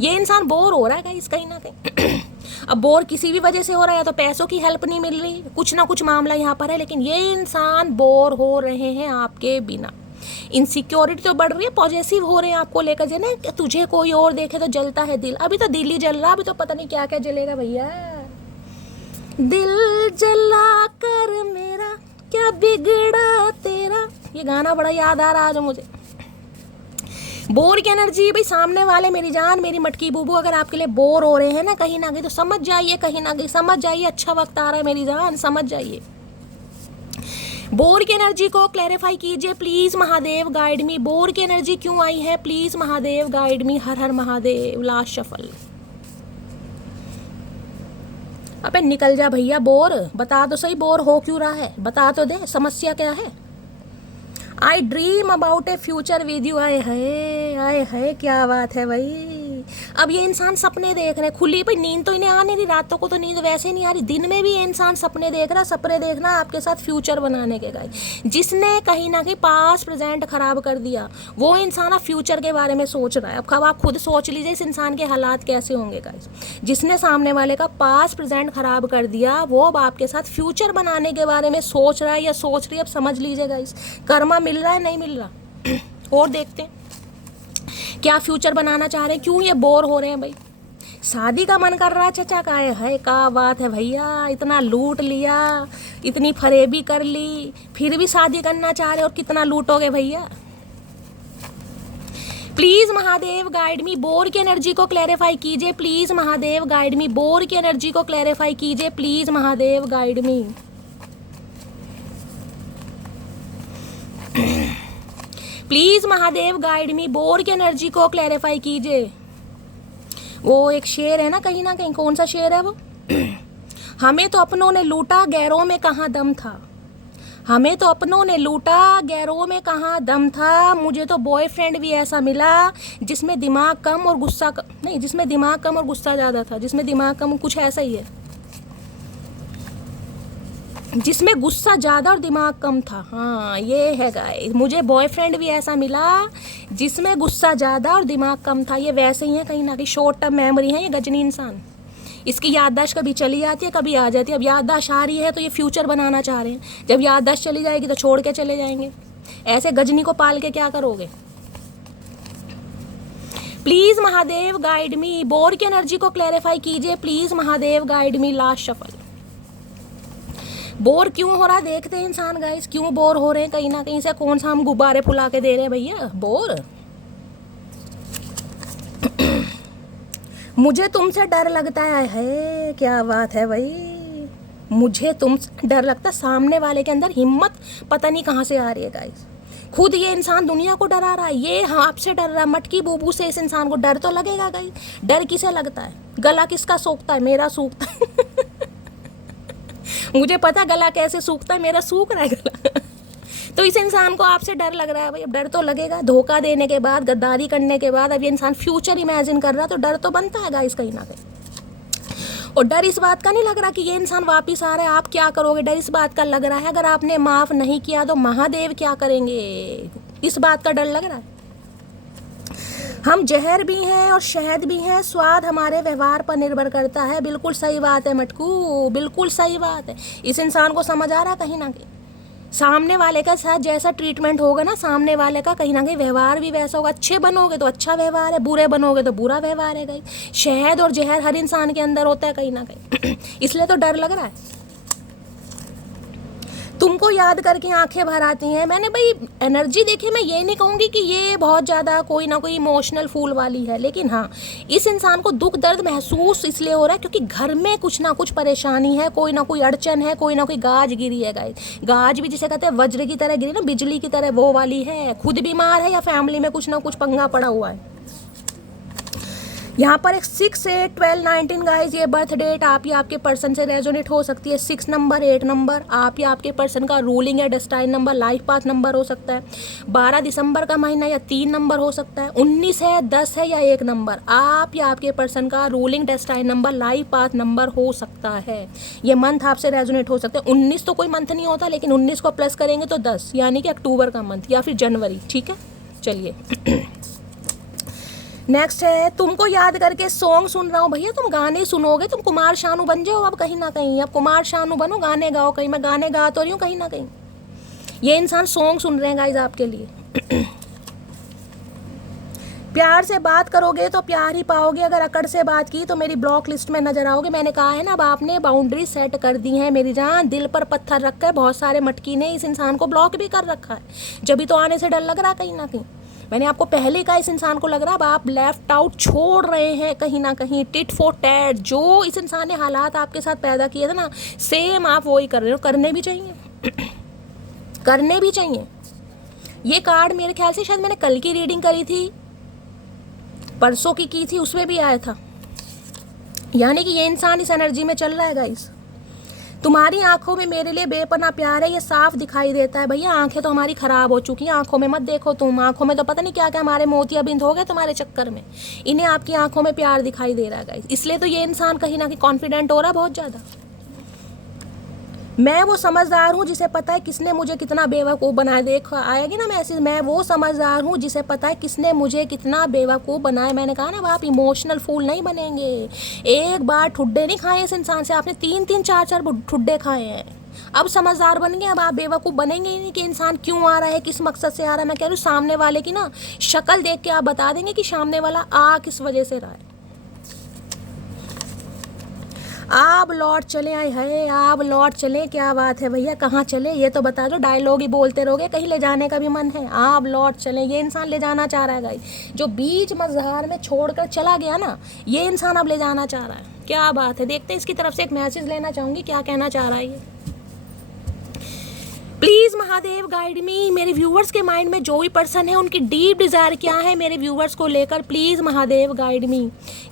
ये इंसान बोर हो रहा है गाइस कहीं ना कहीं। अब बोर किसी भी वजह से हो रहा है, तो पैसों की हेल्प नहीं मिल रही, कुछ ना कुछ मामला यहाँ पर है, लेकिन ये इंसान बोर हो रहे हैं आपके बिना। इनसिक्योरिटी तो बढ़ रही है, पॉजेसिव हो रहे हैं आपको लेकर जो ना, कि तुझे कोई और देखे तो जलता है दिल। अभी तो दिल ही जल रहा, अभी तो पता नहीं क्या क्या जलेगा भैया। दिल जला कर मेरा क्या बिगड़ा तेरा, ये गाना बड़ा याद आ रहा आज मुझे। बोर की एनर्जी भाई, सामने वाले मेरी जान मेरी मटकी बूबू अगर आपके लिए बोर हो रहे हैं ना कहीं ना कहीं, तो समझ जाइए, कहीं ना कहीं समझ जाइए, अच्छा वक्त आ रहा है मेरी जान, समझ जाइए। बोर की एनर्जी को क्लैरिफाई कीजिए please Mahadev, guide me. Bore की एनर्जी क्यों आई है, प्लीज महादेव गाइड मी। हर हर महादेव। Last shuffle. अबे निकल जा भैया बोर, बता तो सही बोर हो क्यों रहा है, बता तो दे समस्या क्या है। आई dream about A future with you. आए है क्या बात है भाई। अब ये इंसान सपने देख रहे हैं, खुली भाई नींद तो इन्हें आ नहीं रही, रातों को तो नींद वैसे नहीं आ रही, दिन में भी ये इंसान सपने देख रहा, सपने देखना आपके साथ फ्यूचर बनाने के गाइस। जिसने कहीं ना कहीं पास प्रेजेंट खराब कर दिया, वो इंसान अब फ्यूचर के बारे में सोच रहा है। अब आप खुद सोच लीजिए इस इंसान के हालात कैसे होंगे गाइस। जिसने सामने वाले का पास प्रेजेंट खराब कर दिया, वो अब आपके साथ फ्यूचर बनाने के बारे में सोच रहा है या सोच रही है। अब समझ लीजिए गाइस, कर्मा मिल रहा है नहीं मिल रहा। और देखते हैं क्या फ्यूचर बनाना चाह रहे हैं, क्यों ये बोर हो रहे हैं भाई। शादी का मन कर रहा है चचा का, है क्या बात है भैया। इतना लूट लिया, इतनी फरेबी कर ली, फिर भी शादी करना चाह रहे, और कितना लूटोगे भैया। Please Mahadev guide me. Bore की एनर्जी को क्लैरिफाई कीजिए please Mahadev guide me. Bore की एनर्जी को क्लैरिफाई कीजिए please Mahadev guide me. Please Mahadev guide me. Bore की एनर्जी को क्लैरिफाई कीजिए। वो एक शेर है ना कहीं, कौन सा शेर है वो। हमें तो अपनों ने लूटा, गैरों में कहाँ दम था। हमें तो अपनों ने लूटा, गैरों में कहाँ दम था। मुझे तो बॉयफ्रेंड भी ऐसा मिला जिसमें दिमाग कम और गुस्सा नहीं, जिसमें दिमाग कम और गुस्सा ज़्यादा था। जिसमें दिमाग कम, कुछ ऐसा ही है, जिसमें गुस्सा ज़्यादा और दिमाग कम था। हाँ ये है गाइस, मुझे बॉयफ्रेंड भी ऐसा मिला जिसमें गुस्सा ज़्यादा और दिमाग कम था। ये वैसे ही है कहीं ना कहीं, शॉर्ट टर्म मेमोरी है ये गजनी इंसान। इसकी याददाश्त कभी चली जाती है, कभी आ जाती है। अब याददाश्त आ रही है तो ये फ्यूचर बनाना चाह रहे हैं, जब याददाश्त चली जाएगी तो छोड़ के चले जाएंगे। ऐसे गजनी को पाल के क्या करोगे। Please Mahadev guide me. Bore की एनर्जी को क्लैरिफाई कीजिए please Mahadev guide me. Last shuffle. Bore क्यों हो रहा है देखते हैं इंसान गाइस, क्यों बोर हो रहे हैं कहीं ना कहीं से। कौन सा हम गुब्बारे फुला के दे रहे हैं भैया बोर। मुझे तुमसे डर लगता है क्या बात है भाई। मुझे तुमसे डर लगता, सामने वाले के अंदर हिम्मत पता नहीं कहाँ से आ रही है गाइस। खुद ये इंसान दुनिया को डरा रहा है, ये हाँ आपसे डर रहा है, मटकी बूबू से। इस इंसान को डर तो लगेगा गाइस। डर किसे लगता है, गला किसका सूखता है, मेरा सूखता है। मुझे पता गला कैसे सूखता है, मेरा सूख रहा है गला। तो इस इंसान को आपसे डर लग रहा है भाई। अब डर तो लगेगा, धोखा देने के बाद, गद्दारी करने के बाद अब ये इंसान फ्यूचर इमेजिन कर रहा, तो डर तो बनता है गाइस कहीं ना कहीं। और डर इस बात का नहीं लग रहा कि ये इंसान वापस आ रहा है, आप क्या करोगे। डर इस बात का लग रहा है अगर आपने माफ़ नहीं किया तो महादेव क्या करेंगे, इस बात का डर लग रहा है। हम जहर भी हैं और शहद भी हैं, स्वाद हमारे व्यवहार पर निर्भर करता है। बिल्कुल सही बात है मटकू, बिल्कुल सही बात है। इस इंसान को समझ आ रहा है कहीं ना कहीं, सामने वाले का साथ जैसा ट्रीटमेंट होगा ना, सामने वाले का कहीं ना कहीं व्यवहार भी वैसा होगा। अच्छे बनोगे तो अच्छा व्यवहार है, बुरे बनोगे तो बुरा व्यवहार है। कहीं शहद और जहर हर इंसान के अंदर होता है कहीं ना कहीं। इसलिए तो डर लग रहा है। तुमको याद करके आंखें भर आती हैं। मैंने भाई एनर्जी देखी, मैं ये नहीं कहूँगी कि ये बहुत ज़्यादा कोई ना कोई इमोशनल फूल वाली है, लेकिन हाँ इस इंसान को दुख दर्द महसूस इसलिए हो रहा है क्योंकि घर में कुछ ना कुछ परेशानी है, कोई ना कोई अड़चन है, कोई ना कोई गाज गिरी है गाइस। गाज भी जिसे कहते हैं वज्र की तरह गिरी ना, बिजली की तरह, वो वाली है। खुद बीमार है या फैमिली में कुछ ना कुछ पंगा पड़ा हुआ है। यहाँ पर एक 6, 8, 12, 19 गाइज, ये बर्थ डेट आप या आपके पर्सन से रेजोनेट हो सकती है। 6 नंबर, 8 नंबर आप या आपके पर्सन का रूलिंग या destined number, life path number हो सकता है। 12 दिसंबर का महीना या 3 नंबर हो सकता है। 19 है, 10 है या 1 नंबर आप या आपके पर्सन का ruling destined number, life path number हो सकता है। ये मंथ आपसे रेजोनेट हो सकते हैं। 19 तो कोई मंथ नहीं होता, लेकिन 19 को प्लस करेंगे तो 10, यानी कि अक्टूबर का मंथ या फिर जनवरी। ठीक है, चलिए नेक्स्ट है, तुमको याद करके सॉन्ग सुन रहा हूँ। भैया तुम गाने सुनोगे, तुम कुमार शानू बन जाओ अब कहीं ना कहीं। अब कुमार शानू बनो, गाने गाओ कहीं। मैं गाने गा तो रही हूँ कहीं ना कहीं। ये इंसान सॉन्ग सुन रहे हैं गाइज आपके लिए। प्यार से बात करोगे तो प्यार ही पाओगे, अगर अकड़ से बात की तो मेरी ब्लॉक लिस्ट में नजर आओगे। मैंने कहा है ना, अब आपने बाउंड्री सेट कर दी है मेरी जान। दिल पर पत्थर रख कर बहुत सारे मटकी ने इस इंसान को ब्लॉक भी कर रखा है, जब तो आने से डर लग रहा कहीं ना कहीं। मैंने आपको पहले कहा इस इंसान को लग रहा है अब आप लेफ्ट आउट छोड़ रहे हैं कहीं ना कहीं। टिट फॉर टैट, जो इस इंसान ने हालात आपके साथ पैदा किए थे ना, सेम आप वही कर रहे हो। करने भी चाहिए करने भी चाहिए। ये कार्ड मेरे ख्याल से शायद मैंने कल की रीडिंग करी थी, परसों की थी, उसमें भी आया था। यानी कि ये इंसान इस एनर्जी में चल रहा है गाइस। तुम्हारी आंखों में मेरे लिए बेपनाह प्यार है, ये साफ दिखाई देता है भैया। आंखें तो हमारी खराब हो चुकी हैं, आंखों में मत देखो तुम। आंखों में तो पता नहीं क्या क्या हमारे मोतियाबिंद हो गए तुम्हारे चक्कर में। इन्हें आपकी आंखों में प्यार दिखाई दे रहा है गाइस, इसलिए तो ये इंसान कहीं ना कहीं कॉन्फिडेंट हो रहा है बहुत ज़्यादा। मैं वो समझदार हूँ जिसे पता है किसने मुझे कितना बेवकूफ़ बनाया। देख आएगी ना मैसेज, मैं वो समझदार हूँ जिसे पता है किसने मुझे कितना बेवकूफ़ बनाया। मैंने कहा ना, आप इमोशनल फूल नहीं बनेंगे। एक बार ठुड्डे नहीं खाए इस इंसान से आपने, 3-3 4-4 ठुड्डे खाए हैं। अब समझदार बन गए, अब आप बेवकूफ़ बनेंगे ही नहीं कि इंसान क्यों आ रहा है, किस मकसद से आ रहा है। मैं कह रही हूँ सामने वाले की ना शक्ल देख के आप बता देंगे कि सामने वाला आ किस वजह से रहा है। आप लौट चले, आए है आप लौट चले। क्या बात है भैया, कहाँ चले ये तो बता दो। डायलॉग ही बोलते रहोगे, कहीं ले जाने का भी मन है। आप लौट चले, ये इंसान ले जाना चाह रहा है गाइस। जो बीच मझधार में छोड़कर चला गया ना, ये इंसान अब ले जाना चाह रहा है। क्या बात है, देखते हैं इसकी तरफ से एक मैसेज लेना चाहूँगी, क्या कहना चाह रहा है ये। प्लीज़ महादेव गाइड मी। मेरे व्यूवर्स के माइंड में जो भी पर्सन है उनकी डीप डिज़ायर क्या है मेरे व्यूवर्स को लेकर, प्लीज़ महादेव गाइड मी।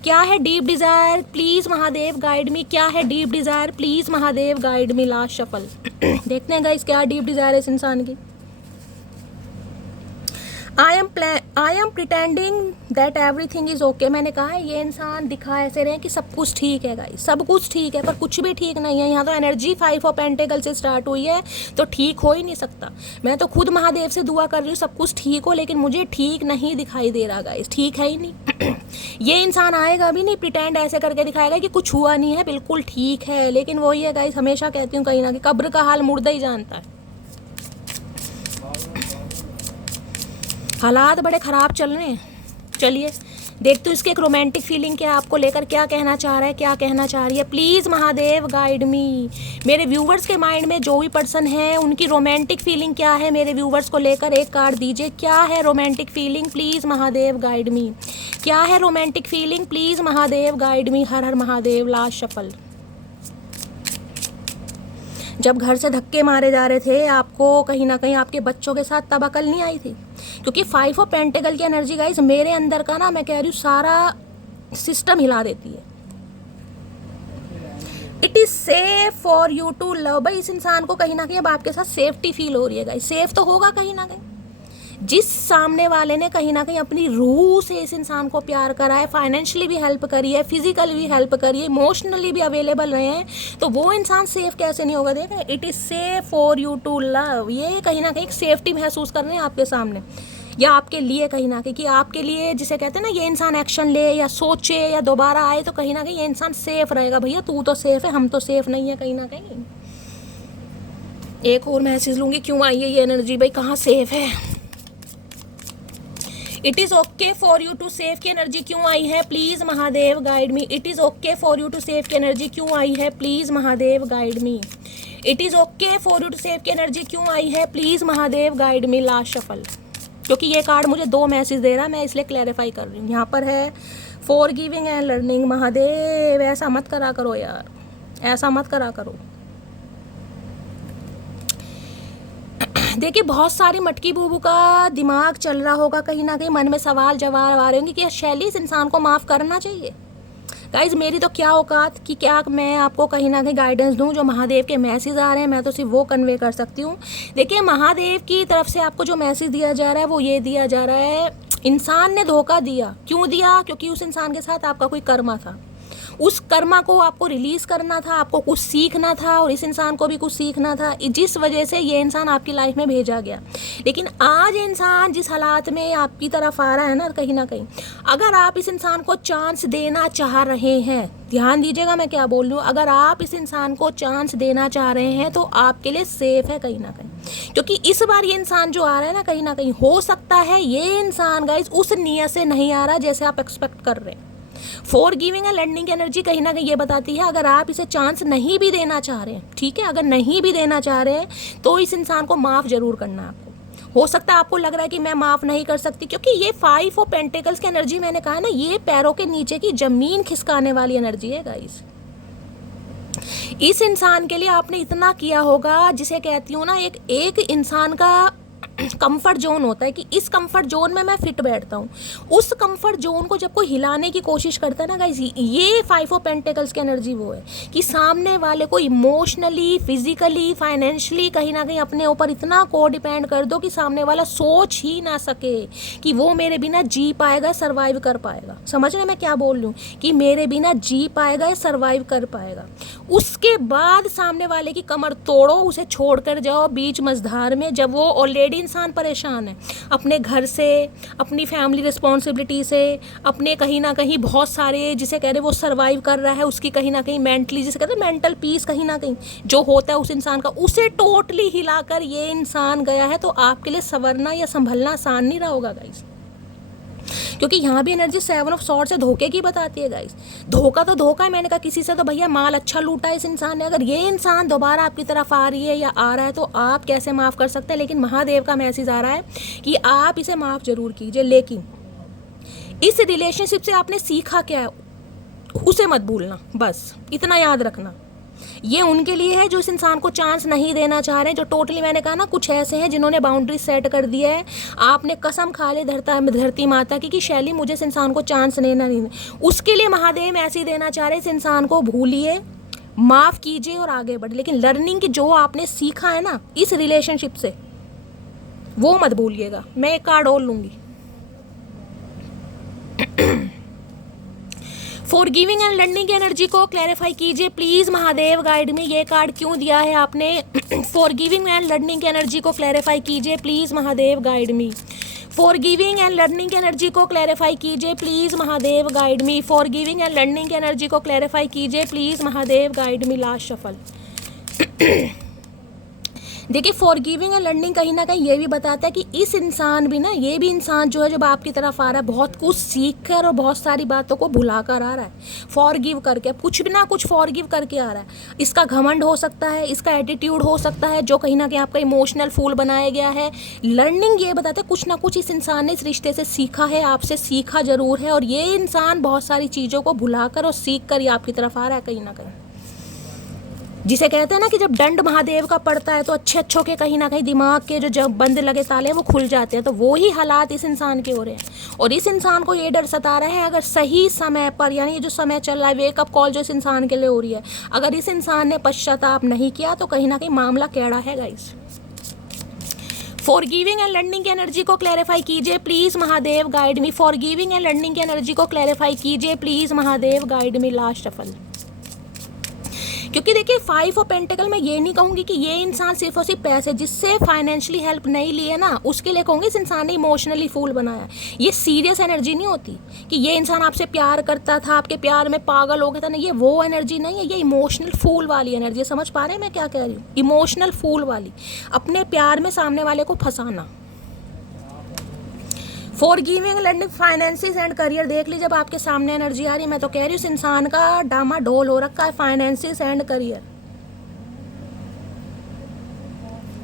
क्या है deep desire, please Mahadev guide मी। क्या है deep desire, please Mahadev guide me. Last shuffle देखते हैं गाइस क्या डीप डिज़ायर है इस इंसान की। I am pretending that everything is okay. मैंने कहा है ये इंसान दिखा ऐसे रहे कि सब कुछ ठीक है गाइस, सब कुछ ठीक है, पर कुछ भी ठीक नहीं है। यहाँ तो एनर्जी 5 ऑफ पेंटिकल से स्टार्ट हुई है, तो ठीक हो ही नहीं सकता। मैं तो खुद महादेव से दुआ कर रही हूँ सब कुछ ठीक हो, लेकिन मुझे ठीक नहीं दिखाई दे रहा गाइस, ठीक है ही नहीं। ये इंसान आएगा भी नहीं, प्रिटेंड ऐसे करके दिखाएगा कि कुछ हुआ नहीं है, बिल्कुल ठीक है। लेकिन वही है गाइस, हमेशा कहती हूँ कहीं ना कहीं कब्र का हाल मुर्दा ही जानता है। हालात बड़े ख़राब चल रहे हैं। चलिए देखते हो इसके एक रोमांटिक फीलिंग क्या आपको लेकर, क्या कहना चाह रहा है, क्या कहना चाह रही है। प्लीज़ महादेव गाइड मी। मेरे व्यूवर्स के माइंड में जो भी पर्सन है उनकी रोमांटिक फीलिंग क्या है मेरे व्यूवर्स को लेकर, एक कार्ड दीजिए। क्या है romantic feeling, please Mahadev guide मी। क्या है romantic feeling, please Mahadev guide me. हर हर महादेव। Last shuffle. जब घर से धक्के मारे जा रहे थे आपको कहीं ना कहीं आपके बच्चों के साथ, तब अकल नहीं आई थी। क्योंकि 5 ऑफ पेंटिकल की एनर्जी गाइस मेरे अंदर का ना, मैं कह रही हूँ सारा सिस्टम हिला देती है। It is safe for you to love. भाई इस इंसान को कहीं ना कहीं अब आपके साथ सेफ्टी फील हो रही है गाइस। सेफ तो होगा कहीं ना कहीं। जिस सामने वाले ने कहीं ना कहीं अपनी रूह से इस इंसान को प्यार करा है, फाइनेंशियली भी हेल्प करी है, फिजिकली भी हेल्प करी है, इमोशनली भी अवेलेबल रहे हैं, तो वो इंसान सेफ कैसे नहीं होगा। देख रहे हैं, it is safe for you to love. ये कहीं ना कहीं सेफ्टी महसूस कर रहे हैं आपके सामने या आपके लिए, कहीं ना कहीं कि आपके लिए जिसे कहते हैं ना, ये इंसान एक्शन ले या सोचे या दोबारा आए, तो कहीं ना कहीं ये इंसान सेफ रहेगा। भैया तू तो सेफ है, हम तो सेफ नहीं है कहीं ना कहीं। एक और मैसेज लूँगी, क्यों आई है ये एनर्जी भाई, कहाँ सेफ है। It is okay for you to save की एनर्जी क्यों आई है, please Mahadev guide me. It is okay for you to save की एनर्जी क्यों आई है, please Mahadev guide me. It is okay for you to save की एनर्जी क्यों आई है, please Mahadev guide me. Last shuffle. क्योंकि ये कार्ड मुझे 2 मैसेज दे रहा है, मैं इसलिए क्लैरिफाई कर रही हूँ। यहाँ पर है for giving and learning. Mahadev ऐसा मत करा करो यार, ऐसा मत करा करो। देखिए बहुत सारी मटकी बूबू का दिमाग चल रहा होगा, कहीं ना कहीं मन में सवाल जवाब आ रहे होंगे कि शैली इस इंसान को माफ़ करना चाहिए। गाइज मेरी तो क्या औकात कि क्या मैं आपको कहीं ना कहीं गाइडेंस दूं। जो महादेव के मैसेज आ रहे हैं मैं तो सिर्फ वो कन्वे कर सकती हूँ। देखिए महादेव की तरफ से आपको जो मैसेज दिया जा रहा है वो ये दिया जा रहा है, इंसान ने धोखा दिया। क्यों दिया, क्योंकि उस इंसान के साथ आपका कोई कर्मा था, उस कर्मा को आपको रिलीज़ करना था, आपको कुछ सीखना था और इस इंसान को भी कुछ सीखना था, जिस वजह से ये इंसान आपकी लाइफ में भेजा गया। लेकिन आज इंसान जिस हालात में आपकी तरफ आ रहा है ना, कहीं ना कहीं अगर आप इस इंसान को चांस देना चाह रहे हैं, ध्यान दीजिएगा मैं क्या बोल रही हूँ, अगर आप इस इंसान को चांस देना चाह रहे हैं तो आपके लिए सेफ है कहीं ना कहीं। क्योंकि इस बार ये इंसान जो आ रहा है ना कहीं हो सकता है ये इंसान गाइस उस नियत से नहीं आ रहा जैसे आप एक्सपेक्ट कर रहे हैं। फॉर गिविंग एंड लर्निंग की एनर्जी कहीं ना कहीं ये बताती है अगर आप इसे चांस नहीं भी देना चाह रहे हैं, ठीक है, अगर नहीं भी देना चाह रहे हैं तो इस इंसान को माफ़ जरूर करना है आपको। हो सकता है आपको लग रहा है कि मैं माफ़ नहीं कर सकती, क्योंकि ये 5 ऑफ पेंटिकल्स की एनर्जी मैंने कहा ना, ये पैरों के नीचे की ज़मीन खिसकाने वाली एनर्जी है गाइस। इस इंसान के लिए आपने इतना किया होगा, जिसे कहती हूँ ना एक इंसान का कंफर्ट जोन होता है कि इस कंफर्ट जोन में मैं फिट बैठता हूँ। उस कंफर्ट जोन को जब कोई हिलाने की कोशिश करता है ना गाइस, ये 5 ऑफ पेंटिकल्स की एनर्जी वो है कि सामने वाले को इमोशनली, फिजिकली, फाइनेंशियली कहीं ना कहीं अपने ऊपर इतना को डिपेंड कर दो कि सामने वाला सोच ही ना सके कि वो मेरे बिना जी पाएगा, सर्वाइव कर पाएगा। समझ रहे मैं क्या बोल रही हूँ, कि मेरे बिना जी पाएगा या सर्वाइव कर पाएगा। उसके बाद सामने वाले की कमर तोड़ो, उसे छोड़ कर जाओ बीच मझधार में, जब वो ऑलरेडी इंसान परेशान है अपने घर से, अपनी फैमिली रिस्पॉन्सिबिलिटी से, अपने कहीं ना कहीं बहुत सारे जिसे कह रहे वो सर्वाइव कर रहा है, उसकी कहीं ना कहीं मेंटली जिसे कहते हैं मेंटल पीस कहीं ना कहीं जो होता है उस इंसान का, उसे टोटली हिलाकर ये इंसान गया है। तो आपके लिए संवरना या संभलना आसान नहीं रहा होगा गाइस, क्योंकि यहाँ भी एनर्जी 7 ऑफ सॉर्ड्स है, धोखे की बताती है गाइस। धोखा तो धोखा है, मैंने कहा किसी से तो भैया माल अच्छा लूटा है इस इंसान ने। अगर ये इंसान दोबारा आपकी तरफ आ रही है या आ रहा है तो आप कैसे माफ़ कर सकते हैं। लेकिन महादेव का मैसेज आ रहा है कि आप इसे माफ़ जरूर कीजिए, लेकिन इस रिलेशनशिप से आपने सीखा क्या है उसे मत भूलना, बस इतना याद रखना। ये उनके लिए है जो इस इंसान को चांस नहीं देना चाह रहे हैं, जो टोटली मैंने कहा ना कुछ ऐसे हैं जिन्होंने बाउंड्री सेट कर दिया है। आपने कसम खा ले धरती माता की कि शैली मुझे इस इंसान को चांस देना नहीं, उसके लिए महादेव ऐसे ही देना चाह रहे हैं। इस इंसान को भूलिए, माफ़ कीजिए और आगे बढ़े, लेकिन लर्निंग की जो आपने सीखा है ना इस रिलेशनशिप से वो मत भूलिएगा। मैं एक कार्ड और लूँगी। फॉर गिविंग एंड लर्निंग की एनर्जी को क्लैरिफाई कीजिए प्लीज़ महादेव गाइड में। ये कार्ड क्यों दिया है आपने? फॉर गिविंग एंड लर्निंग की एनर्जी को क्लैरिफाई कीजिए please Mahadev guide me. For giving and learning की एनर्जी को क्लैरिफाई कीजिए please Mahadev guide me. For giving and learning की एनर्जी को क्लैरिफाई कीजिए please Mahadev guide me. Last shuffle. देखिए फॉर गिविंग एंड लर्निंग कहीं ना कहीं ये भी बताता है कि इस इंसान भी ना, ये भी इंसान जो है जब आपकी तरफ आ रहा है बहुत कुछ सीख कर और बहुत सारी बातों को भुला कर आ रहा है, फॉर गिव करके, कुछ भी ना कुछ फॉर गिव करके आ रहा है। इसका घमंड हो सकता है, इसका एटीट्यूड हो सकता है जो कहीं ना कहीं आपका इमोशनल फूल बनाया गया है। लर्निंग ये बताता है कुछ ना कुछ इस इंसान ने इस रिश्ते से सीखा है, आपसे सीखा जरूर है, और ये इंसान बहुत सारी चीज़ों को भुला कर और सीख कर ये आपकी तरफ आ रहा है कहीं ना कहीं। जिसे कहते हैं ना कि जब दंड महादेव का पड़ता है तो अच्छों के कहीं ना कहीं दिमाग के जो जब बंद लगे ताले वो खुल जाते हैं। तो वो ही हालात इस इंसान के हो रहे हैं, और इस इंसान को ये डर सता रहा है अगर सही समय पर, यानी ये जो समय चल रहा है वेकअप कॉल जो इस इंसान के लिए हो रही है, अगर इस इंसान ने पश्चाताप नहीं किया तो कहीं ना कहीं मामला कैड़ा है guys. For giving and learning की एनर्जी को क्लैरिफाई कीजिए please Mahadev guide me. For giving and learning की एनर्जी को क्लैरिफाई कीजिए please Mahadev guide me. Last shuffle. क्योंकि देखिए 5 ऑफ पेंटिकल मैं ये नहीं कहूँगी कि ये इंसान सिर्फ और सिर्फ पैसे, जिससे फाइनेंशियली हेल्प नहीं ली है ना उसके लिए कहूँगी इस इंसान ने इमोशनली फूल बनाया। ये सीरियस एनर्जी नहीं होती कि ये इंसान आपसे प्यार करता था, आपके प्यार में पागल हो गया था, नहीं, ये वो एनर्जी नहीं है, ये इमोशनल फूल वाली एनर्जी। समझ पा रहे हैं मैं क्या कह रही हूँ? इमोशनल फूल वाली, अपने प्यार में सामने वाले को फंसाना। For giving learning finances and career, देख लीजिए जब आपके सामने एनर्जी आ रही है, मैं तो कह रही हूँ इस इंसान का डामा डोल हो रखा है फाइनेंसिस एंड करियर।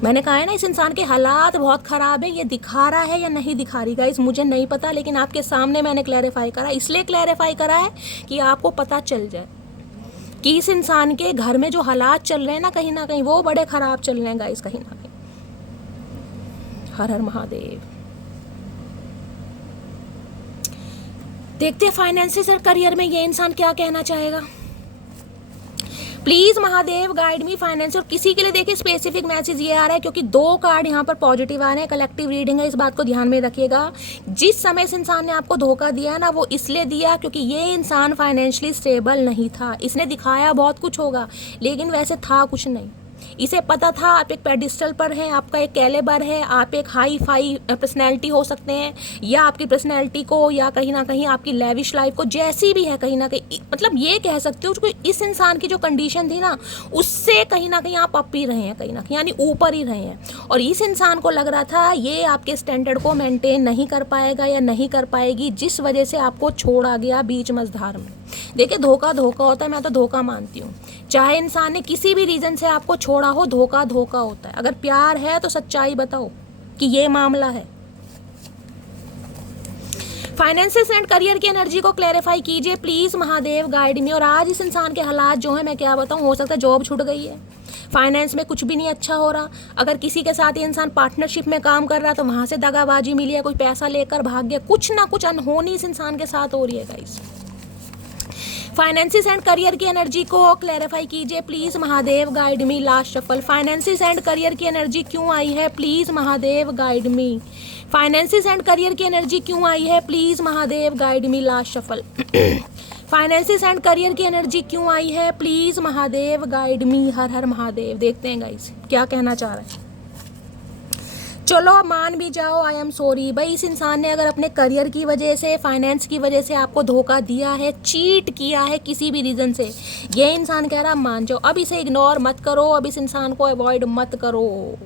मैंने कहा है ना इस इंसान के हालात बहुत ख़राब है, ये दिखा रहा है या नहीं दिखा रही गाइस मुझे नहीं पता, लेकिन आपके सामने मैंने क्लैरिफाई करा, इसलिए क्लैरिफाई करा है कि आपको पता चल जाए कि इस इंसान के घर में जो हालात चल रहे हैं ना कहीं वो बड़े ख़राब चल रहे हैं गाइस कहीं ना कहीं। हर हर महादेव। देखते हैं फाइनेंसिस और करियर में ये इंसान क्या कहना चाहेगा। Please Mahadev guide me finance. और किसी के लिए देखिए स्पेसिफिक मैसेज ये आ रहा है क्योंकि 2 कार्ड यहाँ पर पॉजिटिव आ रहे हैं, कलेक्टिव रीडिंग है, इस बात को ध्यान में रखिएगा। जिस समय इस इंसान ने आपको धोखा दिया ना वो इसलिए दिया क्योंकि ये इंसान फाइनेंशियली स्टेबल नहीं था। इसने दिखाया बहुत कुछ होगा लेकिन वैसे था कुछ नहीं। इसे पता था आप एक पेडिस्टल पर हैं, आपका एक कैलेबर है, आप एक हाई फाई पर्सनैलिटी हो सकते हैं, या आपकी पर्सनैलिटी को या कहीं ना कहीं आपकी लेविश लाइफ को जैसी भी है कहीं ना कहीं, मतलब ये कह सकते हो उसको, इस इंसान की जो कंडीशन थी ना उससे कहीं ना कहीं आप अप ही रहे हैं, कहीं ना कहीं यानी ऊपर ही रहे हैं। और इस इंसान को लग रहा था ये आपके स्टैंडर्ड को मेंटेन नहीं कर पाएगा या नहीं कर पाएगी, जिस वजह से आपको छोड़ा गया बीच मझधार में। देखिए धोखा धोखा होता है, मैं तो धोखा मानती हूँ। चाहे इंसान ने किसी भी रीज़न से आपको छोड़ा हो, धोखा धोखा होता है। अगर प्यार है तो सच्चाई बताओ कि ये मामला है। फाइनेंसेस एंड करियर की एनर्जी को क्लैरिफाई कीजिए प्लीज़, महादेव गाइड मी। और आज इस इंसान के हालात जो हैं मैं क्या बताऊँ, हो सकता है जॉब छूट गई है, फाइनेंस में कुछ भी नहीं अच्छा हो रहा। अगर किसी के साथ ये इंसान पार्टनरशिप में काम कर रहा है तो वहाँ से दगाबाजी मिली है, कोई पैसा लेकर भाग गया, कुछ ना कुछ अनहोनी इस इंसान के साथ हो रही है गाइस। फाइनेंसिस एंड करियर की एनर्जी को क्लैरिफाई कीजिए please, Mahadev guide me. Last shuffle, finances and career की एनर्जी क्यों आई है please, Mahadev guide me. Finances and career की एनर्जी क्यों आई है please, Mahadev guide me. Last shuffle, finances and career की एनर्जी क्यों आई है प्लीज़, महादेव गाइड मी। हर हर महादेव। देखते हैं गाइस क्या कहना चाह रहा है। चलो मान भी जाओ, आई एम सॉरी भाई, इस इंसान ने अगर अपने करियर की वजह से, फाइनेंस की वजह से आपको धोखा दिया है, चीट किया है किसी भी रीज़न से, ये इंसान कह रहा मान जाओ, अब इसे इग्नोर मत करो, अब इस इंसान को अवॉइड मत करो।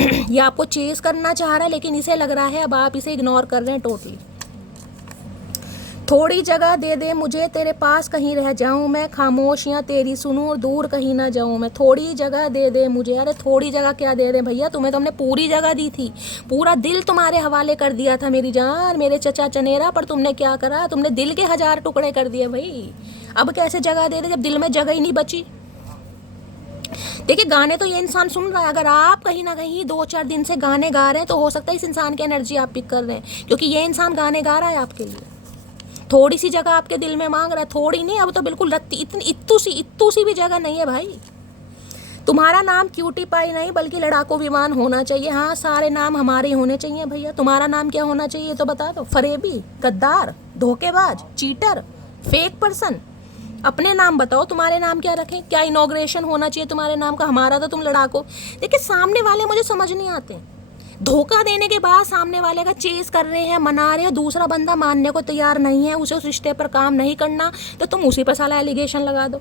ये आपको चेस करना चाह रहा है लेकिन इसे लग रहा है अब आप इसे इग्नोर कर रहे हैं टोटली। थोड़ी जगह दे दे मुझे, तेरे पास कहीं रह जाऊं मैं, खामोशियाँ तेरी सुनूं और दूर कहीं ना जाऊं मैं। थोड़ी जगह दे दे मुझे। अरे थोड़ी जगह क्या दे दे भैया, तुम्हें तो हमने पूरी जगह दी थी, पूरा दिल तुम्हारे हवाले कर दिया था मेरी जान, मेरे चचा चनेरा, पर तुमने क्या करा, तुमने दिल के 1000 टुकड़े कर दिए भाई। अब कैसे जगह दे दे जब दिल में जगह ही नहीं बची। देखिए गाने तो ये इंसान सुन रहा है, अगर आप कहीं ना कहीं 2-4 दिन से गाने गा रहे हैं तो हो सकता है इस इंसान की एनर्जी आप पिक कर रहे हैं, क्योंकि ये इंसान गाने गा रहा है आपके लिए। थोड़ी सी जगह आपके दिल में मांग रहा है, थोड़ी नहीं, अब तो बिल्कुल रत्ती, इतनी इत्तू सी भी जगह नहीं है भाई। तुम्हारा नाम क्यूटी पाई नहीं बल्कि लड़ाकू विमान होना चाहिए। हाँ सारे नाम हमारे होने चाहिए भैया। तुम्हारा नाम क्या होना चाहिए तो बता दो। फरेबी, गद्दार, धोखेबाज, चीटर, फेक पर्सन। अपने नाम बताओ, तुम्हारे नाम क्या रखें? क्या इनॉग्रेशन होना चाहिए तुम्हारे नाम का? हमारा तो तुम लड़ाको। देखिए सामने वाले मुझे समझ नहीं आते, धोखा देने के बाद सामने वाले का चेस कर रहे हैं, मना रहे हैं, दूसरा बंदा मानने को तैयार नहीं है, उसे उस रिश्ते पर काम नहीं करना, तो तुम उसी पर साला एलिगेशन लगा दो।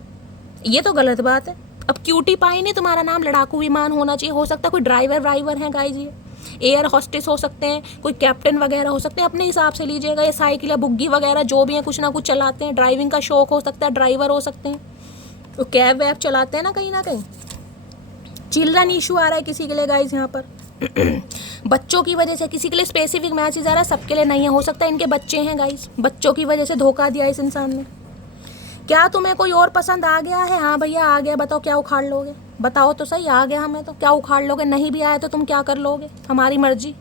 ये तो गलत बात है। अब क्यूटी पाई नहीं, तुम्हारा नाम लड़ाकू विमान होना चाहिए। हो सकता है कोई ड्राइवर है गाइस, ये एयर होस्टेस हो सकते हैं, कोई कैप्टन वगैरह हो सकते हैं, अपने हिसाब से लीजिएगा। ये साइकिल या बुग्गी वगैरह जो भी है कुछ ना कुछ चलाते हैं, ड्राइविंग का शौक हो सकता है, ड्राइवर हो सकते हैं, तो कैब वैब चलाते हैं ना कहीं। चिल्ड्रन इशू आ रहा है किसी के लिए गाइस यहाँ पर बच्चों की वजह से किसी के लिए स्पेसिफिक मैसेज आ रहा है, सबके लिए नहीं है। हो सकता है इनके बच्चे हैं गाइस, बच्चों की वजह से धोखा दिया इस इंसान ने। क्या तुम्हें कोई और पसंद आ गया है? हाँ भैया आ गया, बताओ क्या उखाड़ लोगे? बताओ तो सही, आ गया हमें तो क्या उखाड़ लोगे? नहीं भी आया तो तुम क्या कर लोगे? हमारी मर्जी।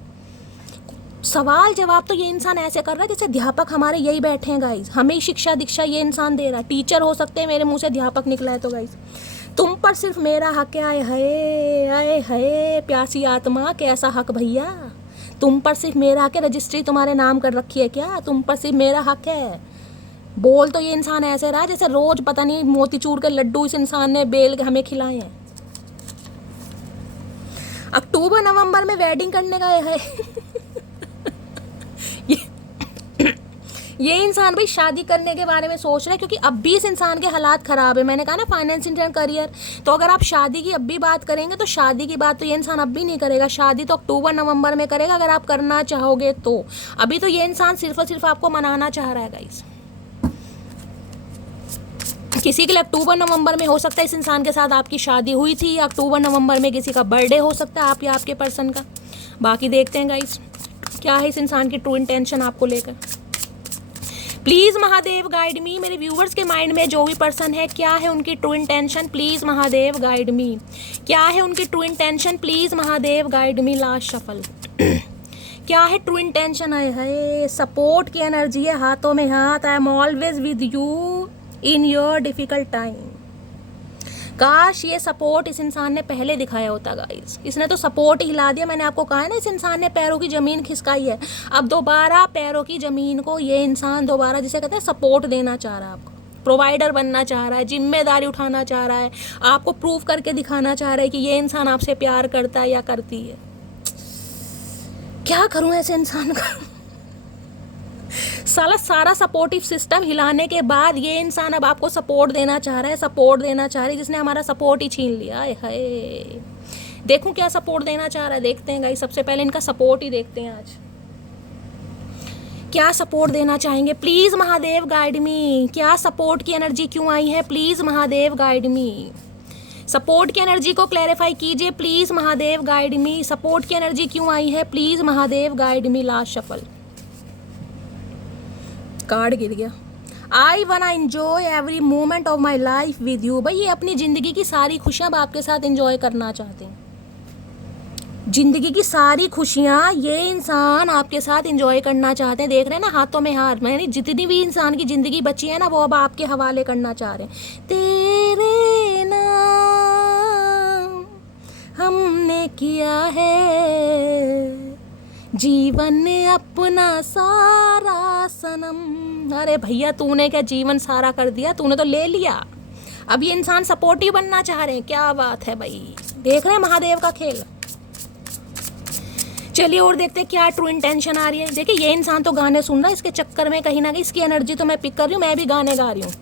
सवाल जवाब तो ये इंसान ऐसे कर रहा है जैसे अध्यापक हमारे यही बैठे हैं गाइस, हमें शिक्षा दीक्षा ये इंसान दे रहा है। टीचर हो सकते हैं, मेरे मुंह से अध्यापक निकला है तो गाइस। तुम पर सिर्फ मेरा हक है, आए हाय प्यासी आत्मा, कैसा हक भैया? तुम पर सिर्फ मेरा हक है, रजिस्ट्री तुम्हारे नाम कर रखी है क्या? तुम पर सिर्फ मेरा हक है। बोल तो ये इंसान ऐसे रहा है जैसे रोज पता नहीं मोतीचूर के लड्डू इस इंसान ने बेल के हमें खिलाए हैं। अक्टूबर नवंबर में वेडिंग करने का है ये इंसान भाई शादी करने के बारे में सोच रहा है, क्योंकि अब भी इस इंसान के हालात ख़राब है। मैंने कहा ना फाइनेंस एंड करियर, तो अगर आप शादी की अब भी बात करेंगे तो शादी की बात तो ये इंसान अब भी नहीं करेगा। शादी तो अक्टूबर नवंबर में करेगा अगर आप करना चाहोगे तो। अभी तो ये इंसान सिर्फ और सिर्फ आपको मनाना चाह रहा है गाइस। किसी के लिए अक्टूबर नवंबर में हो सकता है इस इंसान के साथ आपकी शादी हुई थी, या अक्टूबर नवंबर में किसी का बर्थडे हो सकता है आप या आपके पर्सन का। बाकी देखते हैं गाइस क्या है इस इंसान की ट्रू इंटेंशन आपको लेकर। प्लीज़ महादेव गाइड मी। मेरे व्यूवर्स के माइंड में जो भी पर्सन है, क्या है उनकी true intention? Please Mahadev guide मी। क्या है उनकी true intention? Please Mahadev guide me. Last shuffle क्या है ट्रू इंटेंशन? है सपोर्ट की एनर्जी है, हाथों में हाथ। I am always with you in your difficult time. काश ये सपोर्ट इस इंसान ने पहले दिखाया होता गाइस। इसने तो सपोर्ट ही हिला दिया। मैंने आपको कहा है ना, इस इंसान ने पैरों की ज़मीन खिसकाई है। अब दोबारा पैरों की ज़मीन को ये इंसान दोबारा जिसे कहते हैं सपोर्ट देना चाह रहा है आपको। प्रोवाइडर बनना चाह रहा है, जिम्मेदारी उठाना चाह रहा है, आपको प्रूव करके दिखाना चाह रहा है कि ये इंसान आपसे प्यार करता है या करती है। क्या करूं ऐसे इंसान का? सारा सपोर्टिव सिस्टम हिलाने के बाद ये इंसान अब आपको सपोर्ट देना चाह रहा है, सपोर्ट देना चाह रही है, जिसने हमारा सपोर्ट ही छीन लिया। हाय, देखूं क्या सपोर्ट देना चाह रहा है, देखते हैं गाइस। सबसे पहले इनका सपोर्ट ही देखते हैं आज, क्या सपोर्ट देना चाहेंगे। प्लीज महादेव गाइड मी, क्या सपोर्ट की एनर्जी क्यों आई है, please Mahadev guide me. Support की एनर्जी को क्लैरिफाई कीजिए, please Mahadev guide me. Support की एनर्जी क्यों आई है, please Mahadev guide me. Last shuffle, card गिर गया। आई wanna enjoy every moment of my life with you। भाई ये अपनी ज़िंदगी की सारी खुशियाँ आपके साथ एंजॉय करना चाहते हैं। ज़िंदगी की सारी खुशियाँ ये इंसान आपके साथ एंजॉय करना चाहते हैं। देख रहे हैं ना, हाथों में हाथ, मैंने जितनी भी इंसान की ज़िंदगी बची है ना, वो अब आपके हवाले करना चाह रहे हैं। तेरे नाम हमने किया है जीवन अपना सारा सनम। अरे भैया, तूने क्या जीवन सारा कर दिया, तूने तो ले लिया। अब ये इंसान सपोर्टिव बनना चाह रहे हैं, क्या बात है भाई। देख रहे हैं महादेव का खेल। चलिए और देखते हैं क्या ट्रू इंटेंशन आ रही है। देखिए ये इंसान तो गाने सुन रहा है, इसके चक्कर में कहीं ना कहीं इसकी एनर्जी तो मैं पिक कर रही हूँ, मैं भी गाने गा रही हूँ।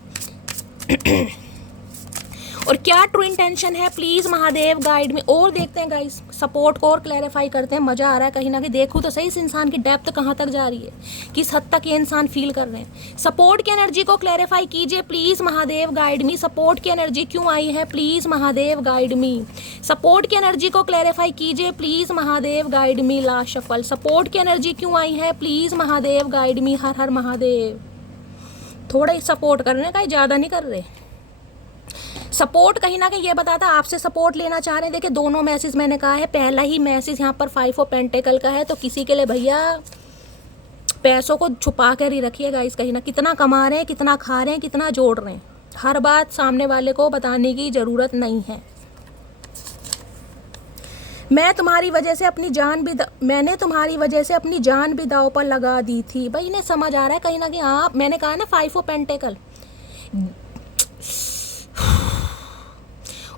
और क्या ट्रू इंटेंशन है, प्लीज महादेव गाइड में। और देखते हैं गाइस, सपोर्ट को और क्लैरिफाई करते हैं। मजा आ रहा है कहीं ना कहीं। देखूँ तो सही इस इंसान की डेप्थ कहाँ तक जा रही है, किस हद तक ये इंसान फील कर रहे हैं। सपोर्ट की एनर्जी को क्लैरिफाई कीजिए, please Mahadev guide me. Support की एनर्जी क्यों आई है, please Mahadev guide me. Support की एनर्जी को क्लैरिफाई कीजिए, please Mahadev guide me. Last shuffle, support की एनर्जी क्यों आई है, प्लीज महादेव गाइड मी। हर हर महादेव। थोड़ा ही सपोर्ट कर रहे हैं, कहीं ज़्यादा नहीं कर रहे। सपोर्ट कहीं ना कहीं ये बताता है आपसे सपोर्ट लेना चाह रहे हैं। देखिए दोनों मैसेज मैंने कहा है, पहला ही मैसेज यहाँ पर 5 ऑफ पेंटिकल का है, तो किसी के लिए भैया पैसों को छुपा कर ही रखिएगा। इस कहीं ना कितना कमा रहे हैं, कितना खा रहे हैं, कितना जोड़ रहे हैं, हर बात सामने वाले को बताने की ज़रूरत नहीं है। मैंने तुम्हारी वजह से अपनी जान भी दांव पर लगा दी थी। भाई इन्हें समझ आ रहा है कहीं ना कहीं आप, मैंने कहा ना 5 ऑफ पेंटिकल,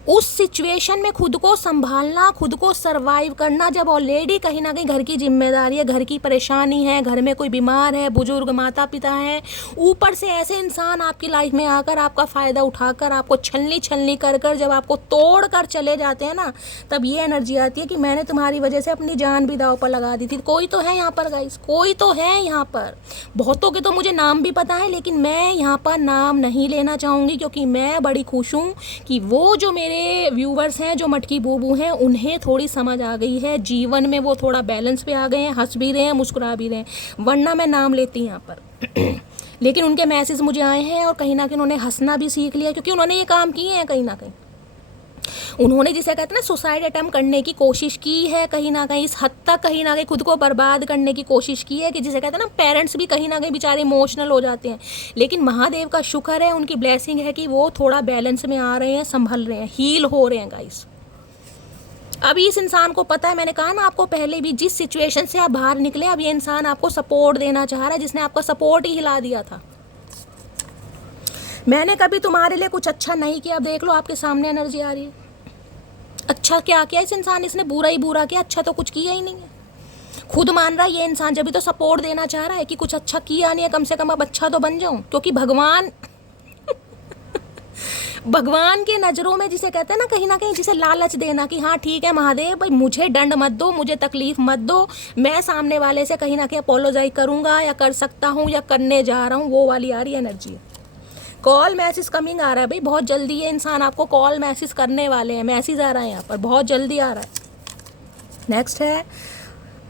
उस सिचुएशन में खुद को संभालना, खुद को सरवाइव करना, जब ऑलरेडी कहीं ना कहीं घर की जिम्मेदारी है, घर की परेशानी है, घर में कोई बीमार है, बुजुर्ग माता पिता है, ऊपर से ऐसे इंसान आपकी लाइफ में आकर आपका फ़ायदा उठाकर आपको छलनी कर कर जब आपको तोड़ कर चले जाते हैं ना, तब ये एनर्जी आती है कि मैंने तुम्हारी वजह से अपनी जान भी दांव पर लगा दी थी। कोई तो है यहाँ पर गाइस, कोई तो है यहाँ पर। बहुतों के तो मुझे नाम भी पता है, लेकिन मैं यहाँ पर नाम नहीं लेना चाहूँगी, क्योंकि मैं बड़ी खुश हूँ कि वो जो मेरे व्यूवर्स हैं, जो मटकी बूबू हैं, उन्हें थोड़ी समझ आ गई है जीवन में, वो थोड़ा बैलेंस पे आ गए हैं, हंस भी रहे हैं, मुस्कुरा भी रहे हैं। वरना मैं नाम लेती यहाँ पर। लेकिन उनके मैसेज मुझे आए हैं और कहीं ना कहीं उन्होंने हंसना भी सीख लिया, क्योंकि उन्होंने ये काम किए हैं। कहीं ना कहीं उन्होंने जिसे कहते हैं ना सुसाइड अटेम्प्ट करने की कोशिश की है, कहीं ना कहीं इस हद तक कहीं ना कहीं खुद को बर्बाद करने की कोशिश की है कि जिसे कहते हैं ना पेरेंट्स भी कहीं ना कहीं बेचारे इमोशनल हो जाते हैं। लेकिन महादेव का शुक्र है, उनकी ब्लेसिंग है कि वो थोड़ा बैलेंस में आ रहे हैं, संभल रहे हैं, हील हो रहे हैं गाइस। अभी इस इंसान को पता है, मैंने कहा ना आपको पहले भी, जिस सिचुएशन से आप बाहर निकले, अब ये इंसान आपको सपोर्ट देना चाह रहा है, जिसने आपका सपोर्ट ही हिला दिया था। मैंने कभी तुम्हारे लिए कुछ अच्छा नहीं किया, अब देख लो आपके सामने एनर्जी आ रही है। अच्छा क्या किया इस इंसान, इसने बुरा ही बुरा किया, अच्छा तो कुछ किया ही नहीं है। खुद मान रहा है ये इंसान, जब भी तो सपोर्ट देना चाह रहा है कि कुछ अच्छा किया नहीं है, कम से कम अब अच्छा तो बन जाऊं, क्योंकि भगवान भगवान के नज़रों में जिसे कहते हैं ना कहीं जिसे लालच देना कि हाँ ठीक है महादेव भाई, मुझे दंड मत दो, मुझे तकलीफ मत दो, मैं सामने वाले से कहीं ना कहीं अपोलोजाइज करूँगा या कर सकता हूँ या करने जा रहा हूँ, वो वाली आ रही एनर्जी। कॉल मैसेज कमिंग आ रहा है भाई, बहुत जल्दी ये इंसान आपको कॉल मैसेज करने वाले हैं, मैसेज आ रहा है यहाँ पर, बहुत जल्दी आ रहा है। नेक्स्ट है,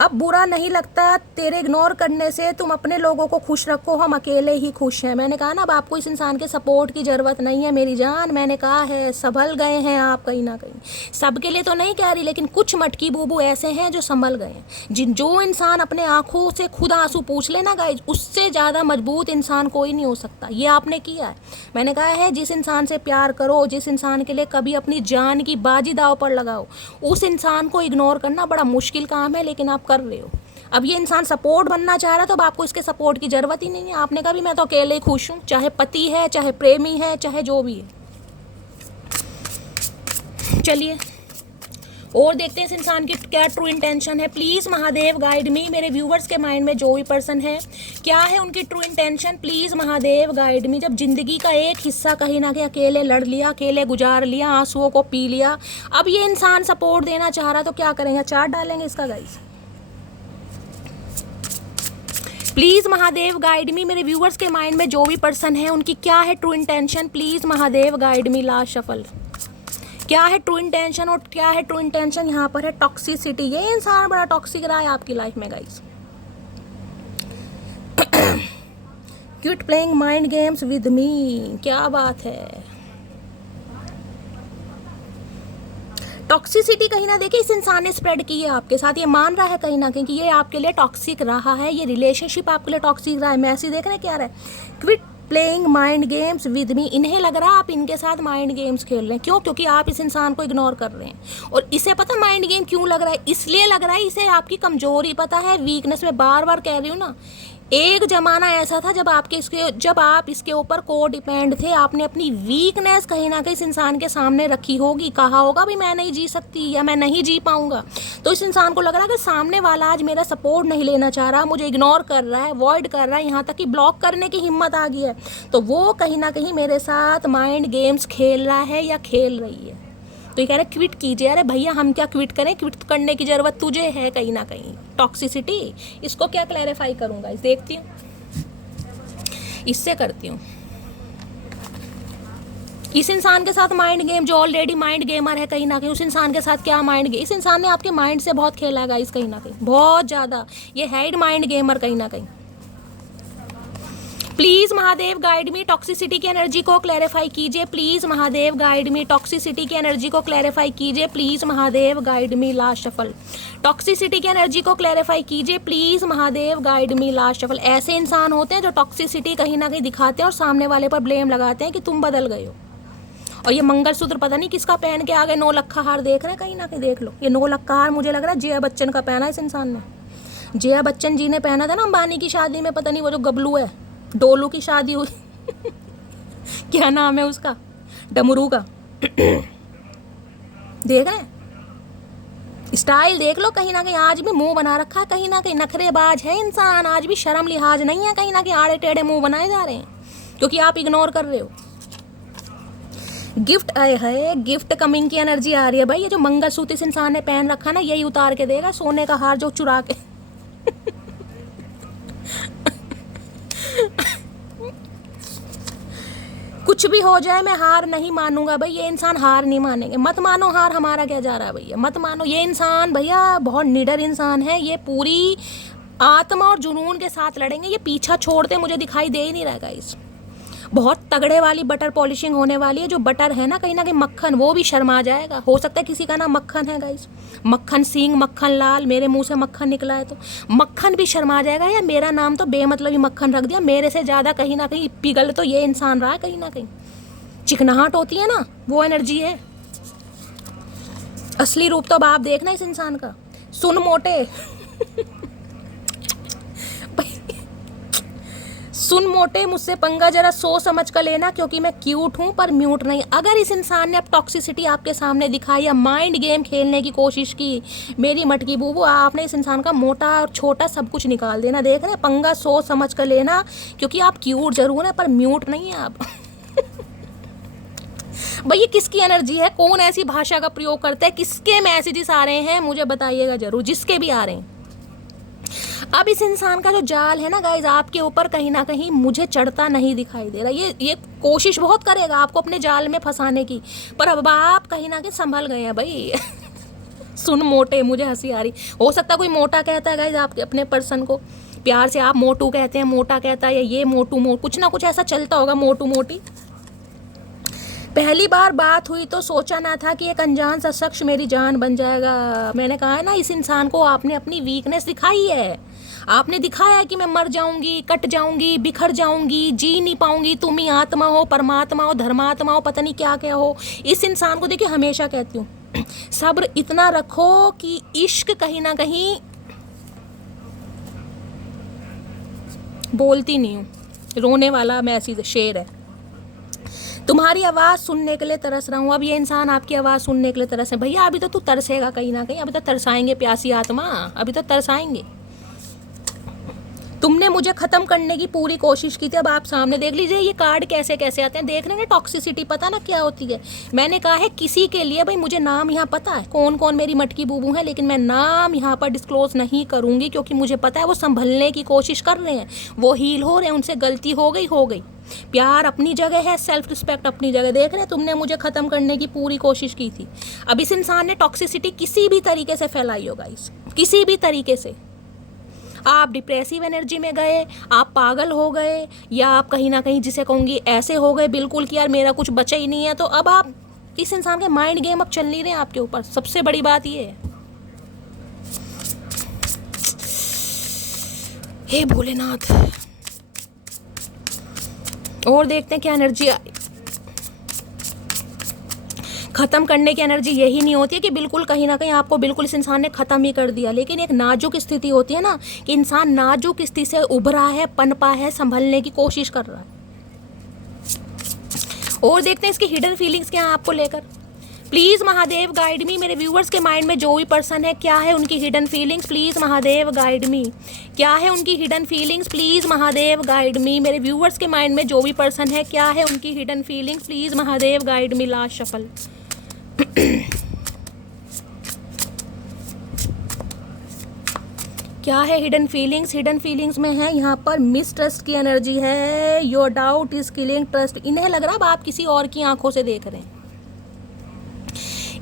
अब बुरा नहीं लगता तेरे इग्नोर करने से, तुम अपने लोगों को खुश रखो, हम अकेले ही खुश हैं। मैंने कहा ना अब आपको इस इंसान के सपोर्ट की ज़रूरत नहीं है मेरी जान, मैंने कहा है संभल गए हैं आप कहीं ना कहीं। सबके लिए तो नहीं कह रही, लेकिन कुछ मटकी बूबू ऐसे हैं जो संभल गए हैं। जो इंसान अपने आँखों से खुद आंसू पूछ लेना गाइज, उससे ज़्यादा मजबूत इंसान कोई नहीं हो सकता। ये आपने किया है। मैंने कहा है जिस इंसान से प्यार करो, जिस इंसान के लिए कभी अपनी जान की बाजी दाव पर लगाओ, उस इंसान को इग्नोर करना बड़ा मुश्किल काम है, लेकिन आप कर रहे हो। अब ये इंसान सपोर्ट बनना चाह रहा है तो अब आपको इसके सपोर्ट की ज़रूरत ही नहीं है। आपने कहा भी मैं तो अकेले ही खुश हूँ, चाहे पति है, चाहे प्रेमी है, चाहे जो भी है। चलिए और देखते हैं इस इंसान की क्या ट्रू इंटेंशन है। प्लीज़ महादेव गाइड मी, मेरे व्यूवर्स के माइंड में जो भी पर्सन है, क्या है उनकी true intention. Please Mahadev guide मी। जब जिंदगी का एक हिस्सा कहीं ना कहीं अकेले लड़ लिया, अकेले गुजार लिया, आंसुओं को पी लिया, अब ये इंसान सपोर्ट देना चाह रहा तो क्या करेंगे, चार्ट डालेंगे इसका गाइस। प्लीज़ महादेव गाइड मी, मेरे व्यूवर्स के माइंड में जो भी पर्सन है उनकी क्या है true intention. Please Mahadev guide me. Last shuffle, क्या है ट्रू इंटेंशन और क्या है ट्रू इंटेंशन। यहाँ पर है टॉक्सिसिटी, ये इंसान बड़ा टॉक्सिक रहा है आपकी लाइफ में guys. Quit playing mind games with me, क्या बात है। टॉक्सिसिटी कहीं ना देखिए इस इंसान ने स्प्रेड की है आपके साथ, ये मान रहा है कहीं ना कहीं कि ये आपके लिए टॉक्सिक रहा है, ये रिलेशनशिप आपके लिए टॉक्सिक रहा है। मैसेज देख रहे हैं क्या रहा है, quit playing mind games with me. इन्हें लग रहा है आप इनके साथ माइंड गेम्स खेल रहे हैं। क्यों? क्योंकि आप इस इंसान को इग्नोर कर रहे हैं। और इसे पता माइंड गेम क्यों लग रहा है, इसलिए लग रहा है इसे आपकी कमजोरी पता है, वीकनेस। में बार बार कह रही हूँ ना, एक जमाना ऐसा था जब आप इसके ऊपर को डिपेंड थे, आपने अपनी वीकनेस कहीं ना कहीं इस इंसान के सामने रखी होगी, कहा होगा भी मैं नहीं जी सकती या मैं नहीं जी पाऊंगा। तो इस इंसान को लग रहा है कि सामने वाला आज मेरा सपोर्ट नहीं लेना चाह रहा, मुझे इग्नोर कर रहा है, अवॉइड कर रहा है, यहाँ तक कि ब्लॉक करने की हिम्मत आ गई है। तो वो कहीं ना कहीं मेरे साथ माइंड गेम्स खेल रहा है या खेल रही है। तो ये कह रहे क्विट कीजिए। अरे भैया हम क्या क्विट करें, क्विट करने की ज़रूरत तुझे है कहीं ना कहीं। टॉक्सिसिटी, इसको क्या क्लैरिफाई करूँगा, इस देखती हूँ, इससे करती हूँ। इस इंसान के साथ माइंड गेम, जो ऑलरेडी माइंड गेमर है कहीं ना कहीं, उस इंसान के साथ क्या माइंड गेम। इस इंसान ने आपके माइंड से बहुत खेला है गाइस, कहीं ना कहीं बहुत ज़्यादा। ये हेड माइंड गेमर कहीं ना कहीं। Please Mahadev guide me, toxicity की एनर्जी को क्लैरिफाई कीजिए। Please Mahadev guide me, toxicity की एनर्जी को क्लैरिफाई कीजिए। Please Mahadev guide me. Last shuffle, toxicity की एनर्जी को क्लैरिफाई कीजिए। Please Mahadev guide me. Last shuffle. ऐसे इंसान होते हैं जो टॉक्सिसिटी कहीं ना कहीं दिखाते हैं और सामने वाले पर ब्लेम लगाते हैं कि तुम बदल गए हो। और ये मंगलसूत्र पता नहीं किसका पहन के आगे 9 लक्खा हार देख रहे हैं कहीं ना कहीं, देख लो ये 9 लक्खा हार मुझे लग रहा है जया बच्चन का पहना है इस इंसान ने। जया बच्चन जी ने पहना था ना अंबानी की शादी में, पता नहीं वो जो गबलू है, डोलू की शादी हुई क्या नाम है उसका, डमरू का। देख रहे हैं स्टाइल, देख लो कहीं ना कहीं आज भी मुंह बना रखा है, कहीं ना कहीं नखरेबाज है इंसान, आज भी शर्म लिहाज नहीं है, कहीं ना कहीं आड़े टेढ़े मुंह बनाए जा रहे हैं क्योंकि आप इग्नोर कर रहे हो। गिफ्ट आए है, गिफ्ट कमिंग की एनर्जी आ रही है भाई। ये जो मंगलसूत्र इस इंसान ने पहन रखा ना, यही उतार के देगा, सोने का हार जो चुरा के कुछ भी हो जाए मैं हार नहीं मानूंगा भाई। ये इंसान हार नहीं मानेंगे, मत मानो हार, हमारा क्या जा रहा है भैया, मत मानो। ये इंसान भैया बहुत निडर इंसान है, ये पूरी आत्मा और जुनून के साथ लड़ेंगे, ये पीछा छोड़ते मुझे दिखाई दे ही नहीं रहा गाइस। बहुत तगड़े वाली बटर पॉलिशिंग होने वाली है। जो बटर है ना कहीं ना कहीं मक्खन, वो भी शर्मा जाएगा। हो सकता है किसी का नाम मक्खन है गाइस, मक्खन सिंह, मक्खन लाल, मेरे मुंह से मक्खन निकला है तो मक्खन भी शर्मा जाएगा। या मेरा नाम तो बेमतलब ही मक्खन रख दिया, मेरे से ज़्यादा कहीं ना कहीं पिघल तो ये इंसान रहा है कहीं ना कहीं। चिकनाहट होती है ना, वो एनर्जी है। असली रूप तो अब आप देखना इस इंसान का, सुन मोटे सुन मोटे, मुझसे पंगा जरा सोच समझ कर लेना क्योंकि मैं क्यूट हूँ पर म्यूट नहीं। अगर इस इंसान ने अब टॉक्सिसिटी आपके सामने दिखाई या माइंड गेम खेलने की कोशिश की, मेरी मटकी बूबू, आपने इस इंसान का मोटा और छोटा सब कुछ निकाल देना। देख रहे हैं, पंगा सोच समझ कर लेना क्योंकि आप क्यूट जरूर हैं पर म्यूट नहीं है आप भाई ये किसकी एनर्जी है, कौन ऐसी भाषा का प्रयोग करता है, किसके मैसेजेस आ रहे हैं मुझे बताइएगा जरूर, जिसके भी आ रहे हैं। अब इस इंसान का जो जाल है ना गाइज आपके ऊपर कहीं ना कहीं मुझे चढ़ता नहीं दिखाई दे रहा। ये कोशिश बहुत करेगा आपको अपने जाल में फंसाने की, पर अब आप कहीं ना कहीं संभल गए हैं भाई सुन मोटे, मुझे हंसी आ रही। हो सकता है कोई मोटा कहता है गाइज आपके अपने पर्सन को, प्यार से आप मोटू कहते हैं, मोटा कहता है, या ये मोटू कुछ ना कुछ ऐसा चलता होगा, मोटू मोटी। पहली बार बात हुई तो सोचा ना था कि एक अनजान सा शख्स मेरी जान बन जाएगा। मैंने कहा है ना, इस इंसान को आपने अपनी वीकनेस दिखाई है, आपने दिखाया है कि मैं मर जाऊंगी, कट जाऊंगी, बिखर जाऊंगी, जी नहीं पाऊंगी, तुम ही आत्मा हो, परमात्मा हो, धर्मात्मा हो, पता नहीं क्या क्या हो। इस इंसान को देखिए, हमेशा कहती हूँ सब्र इतना रखो कि इश्क कहीं ना कहीं बोलती नहीं हूँ, रोने वाला मैसेज शेर है। तुम्हारी आवाज़ सुनने के लिए तरस रहा हूँ। अब ये इंसान आपकी आवाज़ सुनने के लिए तरस है। भैया अभी तो तू तरसेगा कहीं ना कहीं, अभी तो तरसाएंगे प्यासी आत्मा, अभी तो तरसाएंगे। तुमने मुझे ख़त्म करने की पूरी कोशिश की थी, अब आप सामने देख लीजिए ये कार्ड कैसे कैसे आते हैं। देख रहे हैं टॉक्सिसिटी, पता ना क्या होती है। मैंने कहा है किसी के लिए, भाई मुझे नाम यहाँ पता है कौन कौन मेरी मटकी बूबू है, लेकिन मैं नाम यहाँ पर डिस्क्लोज नहीं करूँगी, क्योंकि मुझे पता है वो संभलने की कोशिश कर रहे हैं, वो हील हो रहे हैं, उनसे गलती हो गई। प्यार अपनी जगह है, सेल्फ रिस्पेक्ट अपनी जगह। देख रहे हैं तुमने मुझे ख़त्म करने की पूरी कोशिश की थी। अब इस इंसान ने टॉक्सिसिटी किसी भी तरीके से फैलाई होगा, किसी भी तरीके से। आप डिप्रेसिव एनर्जी में गए, आप पागल हो गए, या आप कहीं ना कहीं जिसे कहूँगी ऐसे हो गए बिल्कुल कि यार मेरा कुछ बचा ही नहीं है। तो अब आप इस इंसान के माइंड गेम अब चल नहीं रहे हैं आपके ऊपर। सबसे बड़ी बात ये है, हे भोलेनाथ। और देखते हैं क्या एनर्जी। ख़त्म करने की एनर्जी यही नहीं होती है कि बिल्कुल कहीं ना कहीं आपको बिल्कुल इस इंसान ने ख़त्म ही कर दिया, लेकिन एक नाजुक स्थिति होती है ना, कि इंसान नाजुक स्थिति से उभरा है, पनपा है, संभलने की कोशिश कर रहा है। और देखते हैं इसकी हिडन फीलिंग्स क्या है आपको लेकर। प्लीज़ महादेव गाइड मी। मेरे व्यूअर्स के माइंड में जो भी पर्सन है, क्या है उनकी hidden feelings, please Mahadev guide मी। क्या है उनकी hidden feelings, please Mahadev guide मी। मेरे व्यूअर्स के माइंड में जो भी पर्सन है, क्या है उनकी hidden feelings, please Mahadev guide me. Last shuffle. क्या है हिडन फीलिंग्स? हिडन फीलिंग्स में है यहाँ पर मिसट्रस्ट की एनर्जी है। Your doubt is killing trust. इन्हें लग रहा है आप किसी और की आंखों से देख रहे हैं।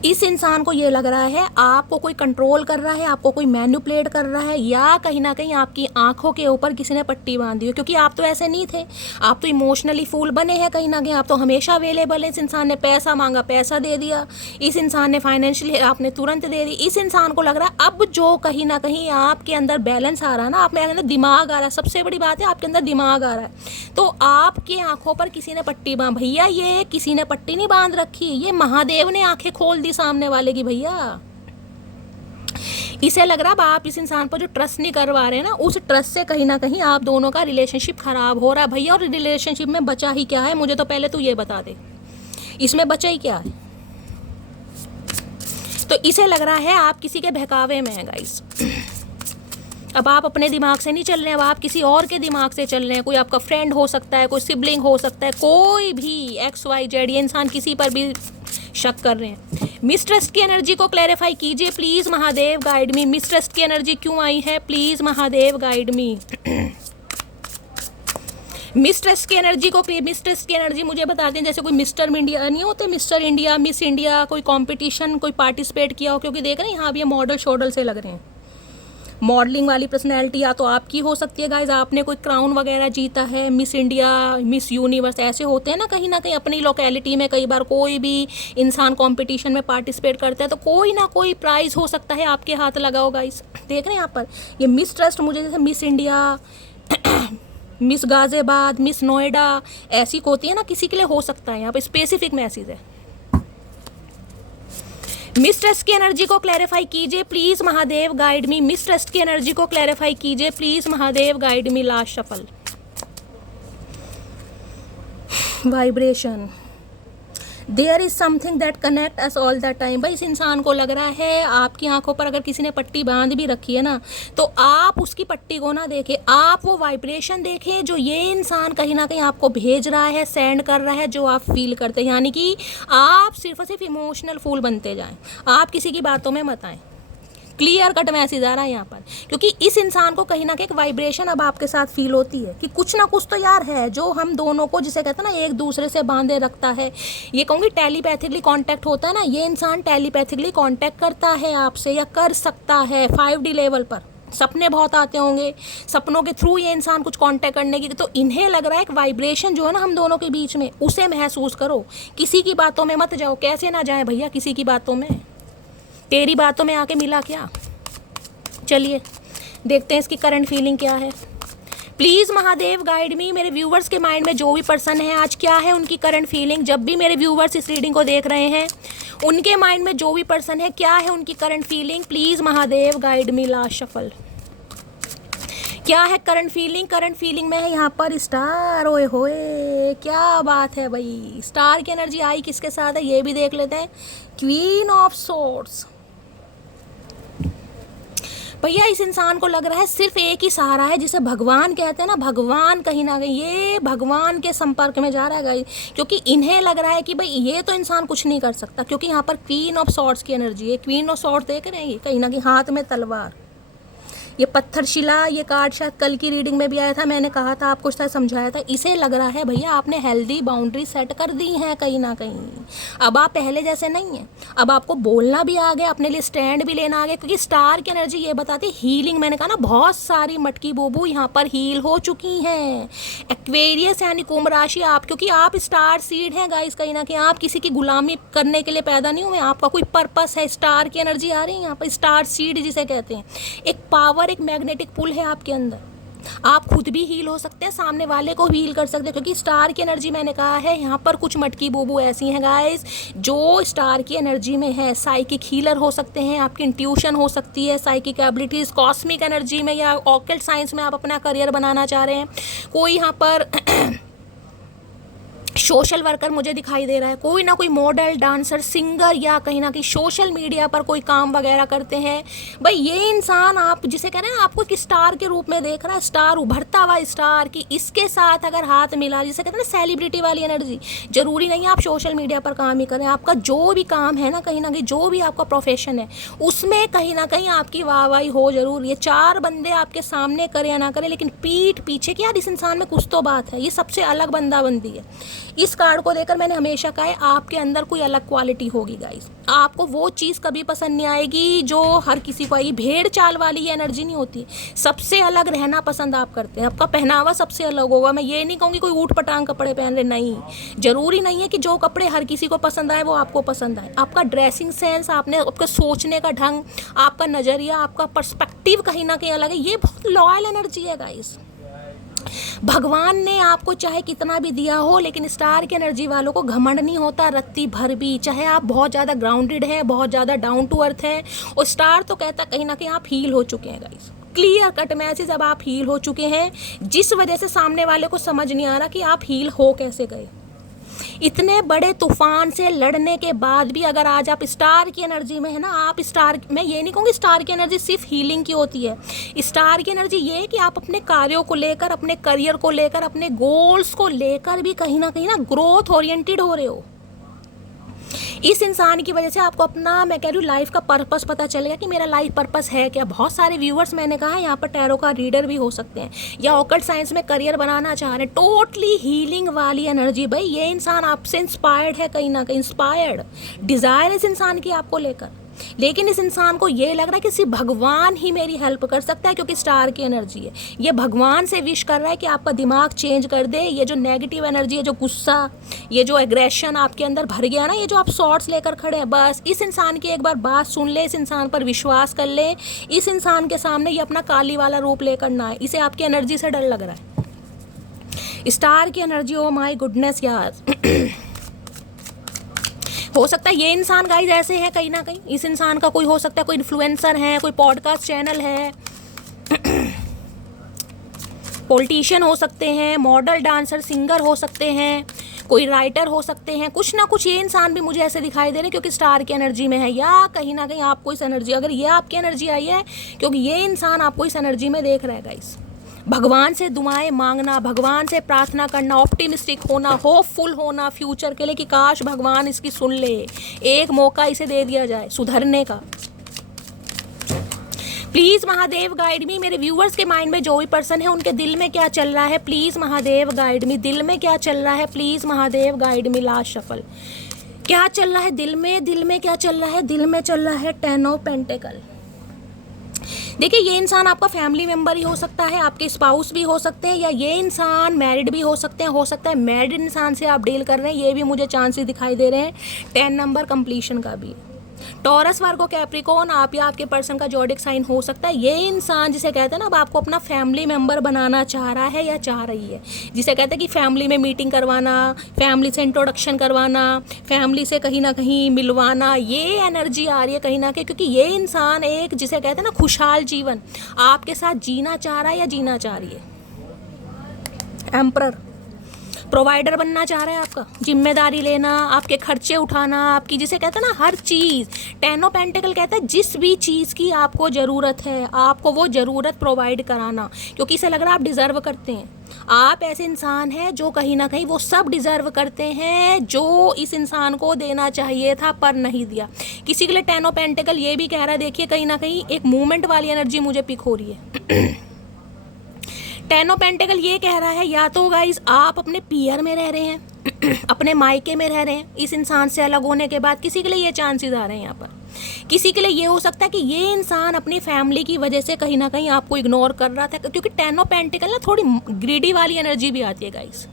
इस इंसान को ये लग रहा है आपको कोई कंट्रोल कर रहा है, आपको कोई मैनिपुलेट कर रहा है, या कहीं ना कहीं आपकी आंखों के ऊपर किसी ने पट्टी बांधी हो, क्योंकि आप तो ऐसे नहीं थे। आप तो इमोशनली फूल बने हैं कहीं ना कहीं, आप तो हमेशा अवेलेबल है। इस इंसान ने पैसा मांगा, पैसा दे दिया। इस इंसान ने फाइनेंशियली आपने तुरंत दे दी। इस इंसान को लग रहा है अब जो कहीं ना कहीं आपके अंदर बैलेंस आ रहा है ना, आप मेरे अंदर दिमाग आ रहा है। सबसे बड़ी बात है आपके अंदर दिमाग आ रहा है, तो आपकी आंखों पर किसी ने पट्टी बांध। भैया ये किसी ने पट्टी नहीं बांध रखी, ये महादेव ने आंखें खोल दी सामने वाले की। भैया इसे लग रहा है आप इस इंसान पर जो ट्रस्ट नहीं करवा रहे हैं ना, उस ट्रस्ट से कहीं ना कहीं आप दोनों का रिलेशनशिप खराब हो रहा है। भैया और रिलेशनशिप में बचा ही क्या है, मुझे तो पहले तू ये बता दे, इसमें बचा ही क्या है। तो इसे लग रहा है आप किसी के बहकावे में हैं गाइस। अब आप अपने दिमाग से नहीं चल रहे हैं, अब आप किसी और के दिमाग से चल रहे हैं। कोई आपका फ्रेंड हो सकता है, कोई सिबलिंग हो सकता है, कोई भी XYZ, ये इंसान किसी पर भी शक कर रहे हैं। मिसट्रस्ट की एनर्जी को क्लैरिफाई कीजिए please Mahadev guide me. Mistrust की एनर्जी क्यों आई है, please Mahadev guide me. Mistrust की एनर्जी को, मिसट्रस्ट की एनर्जी मुझे बता दें। जैसे कोई मिस्टर इंडिया नहीं होते, मिस्टर इंडिया, मिस इंडिया, कोई कंपटीशन, कोई पार्टिसिपेट किया हो, क्योंकि देख रहे हैं यहाँ भी ये मॉडल शॉडल से लग रहे हैं। मॉडलिंग वाली पर्सनैलिटी या तो आपकी हो सकती है गाइज, आपने कोई क्राउन वगैरह जीता है, मिस इंडिया, मिस यूनिवर्स, ऐसे होते हैं ना कहीं अपनी लोकेलिटी में। कई बार कोई भी इंसान कंपटीशन में पार्टिसिपेट करता है तो कोई ना कोई प्राइज़ हो सकता है आपके हाथ लगा हो गाइज। देख रहे हैं यहाँ पर ये मिस ट्रस्ट मुझे जैसे miss India, miss Ghaziabad, miss Noida, ऐसी होती है ना, किसी के लिए हो सकता है। यहाँ पर स्पेसिफिक मैसेज है। मिसट्रस्ट की एनर्जी को क्लैरिफाई कीजिए please Mahadev guide me. Mistrust की एनर्जी को क्लैरिफाई कीजिए please Mahadev guide me. Last shuffle. Vibration, there is something that connect us all the time. भाई इस इंसान को लग रहा है आपकी आंखों पर अगर किसी ने पट्टी बांध भी रखी है ना, तो आप उसकी पट्टी को ना देखें, आप वो वाइब्रेशन देखें जो ये इंसान कहीं ना कहीं आपको भेज रहा है, सेंड कर रहा है, जो आप फील करते हैं। यानी कि आप सिर्फ और सिर्फ इमोशनल फूल बनते जाएं, आप किसी की बातों में मत आएं। क्लियर कट मैसेज आ रहा है यहाँ पर, क्योंकि इस इंसान को कहीं ना कहीं एक वाइब्रेशन अब आपके साथ फील होती है कि कुछ ना कुछ तो यार है जो हम दोनों को, जिसे कहते हैं ना, एक दूसरे से बांधे रखता है। ये कहूँगी टेलीपैथिकली कांटेक्ट होता है ना, ये इंसान टेलीपैथिकली कांटेक्ट करता है आपसे, या कर सकता है 5D लेवल पर। सपने बहुत आते होंगे, सपनों के थ्रू ये इंसान कुछ कांटेक्ट करने की, तो इन्हें लग रहा है एक वाइब्रेशन जो है ना हम दोनों के बीच में, उसे महसूस करो। किसी की बातों में मत जाओ। कैसे ना जाए भैया किसी की बातों में, तेरी बातों में आके मिला क्या। चलिए देखते हैं इसकी करंट फीलिंग क्या है। प्लीज़ महादेव गाइड मी। मेरे व्यूवर्स के माइंड में जो भी पर्सन है आज, क्या है उनकी करंट फीलिंग। जब भी मेरे व्यूवर्स इस रीडिंग को देख रहे हैं, उनके माइंड में जो भी पर्सन है, क्या है उनकी current feeling, please Mahadev guide me. Last shuffle. क्या है करंट फीलिंग? करंट फीलिंग में है यहाँ पर स्टार। ओए होए, क्या बात है भाई। स्टार की एनर्जी आई किसके साथ है ये भी देख लेते हैं। Queen of swords. भैया इस इंसान को लग रहा है सिर्फ एक ही सहारा है, जिसे भगवान कहते हैं ना, भगवान कहीं ना कहीं ये भगवान के संपर्क में जा रहा है गाइस, क्योंकि इन्हें लग रहा है कि भाई ये तो इंसान कुछ नहीं कर सकता, क्योंकि यहाँ पर क्वीन ऑफ सॉर्ड्स की एनर्जी है। क्वीन ऑफ सॉर्ड्स देख रहे हैं, ये कहीं ना कहीं हाथ में तलवार, ये पत्थर शिला, ये कार्ड शायद कल की रीडिंग में भी आया था, मैंने कहा था आपको शायद समझाया था। इसे लग रहा है भैया आपने हेल्दी बाउंड्री सेट कर दी है कहीं ना कहीं। अब आप पहले जैसे नहीं हैं, अब आपको बोलना भी आ गया, अपने लिए स्टैंड भी लेना आ गया, क्योंकि स्टार की एनर्जी ये बताती है हीलिंग। मैंने कहा ना बहुत सारी मटकी बोबू यहाँ पर हील हो चुकी हैं। एक्वेरियस यानी कुंभ राशि आप, क्योंकि आप स्टार सीड हैं गाइस, कहीं ना कहीं आप किसी की गुलामी करने के लिए पैदा नहीं हुए, आपका कोई पर्पस है। स्टार की एनर्जी आ रही है यहाँ पर, स्टार सीड जिसे कहते हैं। एक पावर, एक मैग्नेटिक पुल है आपके अंदर। आप खुद भी हील हो सकते हैं, सामने वाले को हील कर सकते हैं, क्योंकि स्टार की एनर्जी मैंने कहा है यहाँ पर कुछ मटकी बोबू ऐसी हैं गाइस जो स्टार की एनर्जी में है। साइकिक हीलर हो सकते हैं, आपकी इंट्यूशन हो सकती है, साइकिक एबिलिटीज, कॉस्मिक एनर्जी में या ऑकल्ट साइंस में आप अपना करियर बनाना चाह रहे हैं। कोई यहाँ पर सोशल वर्कर मुझे दिखाई दे रहा है, कोई ना कोई मॉडल, डांसर, सिंगर, या कहीं ना कहीं सोशल मीडिया पर कोई काम वगैरह करते हैं। भाई ये इंसान आप जिसे कह रहे हैं आपको एक स्टार के रूप में देख रहा है, स्टार, उभरता हुआ स्टार, कि इसके साथ अगर हाथ मिला, जिसे कहते हैं ना सेलिब्रिटी वाली एनर्जी। जरूरी नहीं है आप सोशल मीडिया पर काम ही करें, आपका जो भी काम है ना, कहीं ना कहीं जो भी आपका प्रोफेशन है उसमें कहीं ना कहीं आपकी वाहवाही हो जरूर। ये चार बंदे आपके सामने करें या ना करें, लेकिन पीठ पीछे कि यार इस इंसान में कुछ तो बात है, ये सबसे अलग बंदा बंदी है। इस कार्ड को देकर मैंने हमेशा कहा है आपके अंदर कोई अलग क्वालिटी होगी गाइस। आपको वो चीज़ कभी पसंद नहीं आएगी जो हर किसी को आएगी। भेड़ चाल वाली ये एनर्जी नहीं होती, सबसे अलग रहना पसंद आप करते हैं। आपका पहनावा सबसे अलग होगा। मैं ये नहीं कहूँगी कोई ऊट पटांग कपड़े पहन रहे, नहीं, जरूरी नहीं है कि जो कपड़े हर किसी को पसंद आए वो आपको पसंद आए। आपका ड्रेसिंग सेंस, आपने आपका सोचने का ढंग, आपका नज़रिया, आपका पर्सपेक्टिव कहीं ना कहीं अलग है। ये बहुत लॉयल एनर्जी है गाइस। भगवान ने आपको चाहे कितना भी दिया हो, लेकिन स्टार की एनर्जी वालों को घमंड नहीं होता रत्ती भर भी, चाहे आप बहुत ज़्यादा ग्राउंडेड हैं, बहुत ज़्यादा डाउन टू अर्थ हैं। और स्टार तो कहता कहीं ना कहीं आप हील हो चुके हैं गाइस। क्लियर कट मैसेज, अब आप हील हो चुके हैं, जिस वजह से सामने वाले को समझ नहीं आ रहा कि आप हील हो कैसे गए। इतने बड़े तूफान से लड़ने के बाद भी अगर आज आप स्टार की एनर्जी में है ना, आप स्टार, मैं ये नहीं कहूँगी स्टार की एनर्जी सिर्फ हीलिंग की होती है। स्टार की एनर्जी ये है कि आप अपने कार्यों को लेकर, अपने करियर को लेकर, अपने गोल्स को लेकर भी कहीं ना ग्रोथ ओरिएंटेड हो रहे हो। इस इंसान की वजह से आपको अपना, मैं कह रही हूँ, लाइफ का पर्पस पता चलेगा कि मेरा लाइफ पर्पस है क्या। बहुत सारे व्यूअर्स मैंने कहा यहाँ पर टैरो का रीडर भी हो सकते हैं, या ऑकल्ट साइंस में करियर बनाना चाह रहे हैं। टोटली हीलिंग वाली एनर्जी। भाई ये इंसान आपसे इंस्पायर्ड है, कहीं ना कहीं इंस्पायर्ड, डिज़ायर इस इंसान की आपको लेकर। लेकिन इस इंसान को ये लग रहा है कि सिर्फ भगवान ही मेरी हेल्प कर सकता है, क्योंकि स्टार की एनर्जी है। ये भगवान से विश कर रहा है कि आपका दिमाग चेंज कर दे। ये जो नेगेटिव एनर्जी है, जो गुस्सा, ये जो एग्रेशन आपके अंदर भर गया ना, ये जो आप शॉर्ट्स लेकर खड़े हैं, बस इस इंसान की एक बार बात सुन ले, इस इंसान पर विश्वास कर ले। इस इंसान के सामने ये अपना काली वाला रूप लेकर ना आए, इसे आपकी एनर्जी से डर लग रहा है। स्टार की एनर्जी, ओ माई गुडनेस यार। हो सकता है ये इंसान गाइस ऐसे है, कहीं ना कहीं इस इंसान का कोई हो सकता है, कोई इन्फ्लुएंसर है, कोई पॉडकास्ट चैनल है, पॉलिटिशियन हो सकते हैं, मॉडल, डांसर, सिंगर हो सकते हैं, कोई राइटर हो सकते हैं, कुछ ना कुछ ये इंसान भी मुझे ऐसे दिखाई दे रहे हैं, क्योंकि स्टार की एनर्जी में है। या कहीं ना कहीं आपको इस एनर्जी, अगर ये आपकी एनर्जी आई है, क्योंकि ये इंसान आपको इस एनर्जी में देख रहा है गाइस। भगवान से दुआएं मांगना, भगवान से प्रार्थना करना, ऑप्टिमिस्टिक होना, होपफुल होना फ्यूचर के लिए कि काश भगवान इसकी सुन ले, एक मौका इसे दे दिया जाए सुधरने का। प्लीज़ महादेव गाइड मी। मेरे व्यूअर्स के माइंड में जो भी पर्सन है उनके दिल में क्या चल रहा है, प्लीज़ महादेव गाइड मी। दिल में क्या चल रहा है, please Mahadev guide me. Last shuffle, क्या चल रहा है दिल में, दिल में क्या चल रहा है, दिल में चल रहा है 10 ऑफ पेंटिकल। देखिए ये इंसान आपका फैमिली मेम्बर ही हो सकता है, आपके स्पाउस भी हो सकते हैं, या ये इंसान मैरिड भी हो सकते हैं। हो सकता है मैरिड इंसान से आप डील कर रहे हैं, ये भी मुझे चांसेस दिखाई दे रहे हैं। 10 नंबर कंप्लीशन का भी। टॉरस, वर्गो, कैप्रिकॉर्न, आप या आपके पर्सन का जॉडिक साइन हो सकता है। ये इंसान जिसे कहते हैं ना अब आपको अपना फैमिली मेंबर बनाना चाह रहा है या चाह रही है, जिसे कहते हैं कि फैमिली में मीटिंग करवाना, फैमिली से इंट्रोडक्शन करवाना, फैमिली से कहीं ना कहीं मिलवाना, ये एनर्जी आ रही है कहीं ना कहीं, क्योंकि ये इंसान एक जिसे कहते हैं ना खुशहाल जीवन आपके साथ जीना चाह रहा है या जीना चाह रही है। एम्परर, प्रोवाइडर बनना चाह रहा है, आपका जिम्मेदारी लेना, आपके खर्चे उठाना, आपकी जिसे कहते हैं ना हर चीज़। टेन ऑफ पेंटिकल कहता है जिस भी चीज़ की आपको ज़रूरत है आपको वो ज़रूरत प्रोवाइड कराना, क्योंकि इसे लग रहा है आप डिज़र्व करते हैं। आप ऐसे इंसान हैं जो कहीं ना कहीं वो सब डिज़र्व करते हैं जो इस इंसान को देना चाहिए था पर नहीं दिया। किसी के लिए टेन ऑफ पेंटिकल ये भी कह रहा है, देखिए कहीं ना कहीं एक मूवमेंट वाली एनर्जी मुझे पिक हो रही है। टेन ऑफ पेंटिकल ये कह रहा है या तो गाइस आप अपने पीयर में रह रहे हैं अपने मायके में रह रहे हैं इस इंसान से अलग होने के बाद। किसी के लिए ये चांसेस आ रहे हैं यहाँ पर। किसी के लिए ये हो सकता है कि ये इंसान अपनी फैमिली की वजह से कहीं ना कहीं आपको इग्नोर कर रहा था, क्योंकि टेन ऑफ पेंटिकल ना थोड़ी ग्रीडी वाली एनर्जी भी आती है गाइस।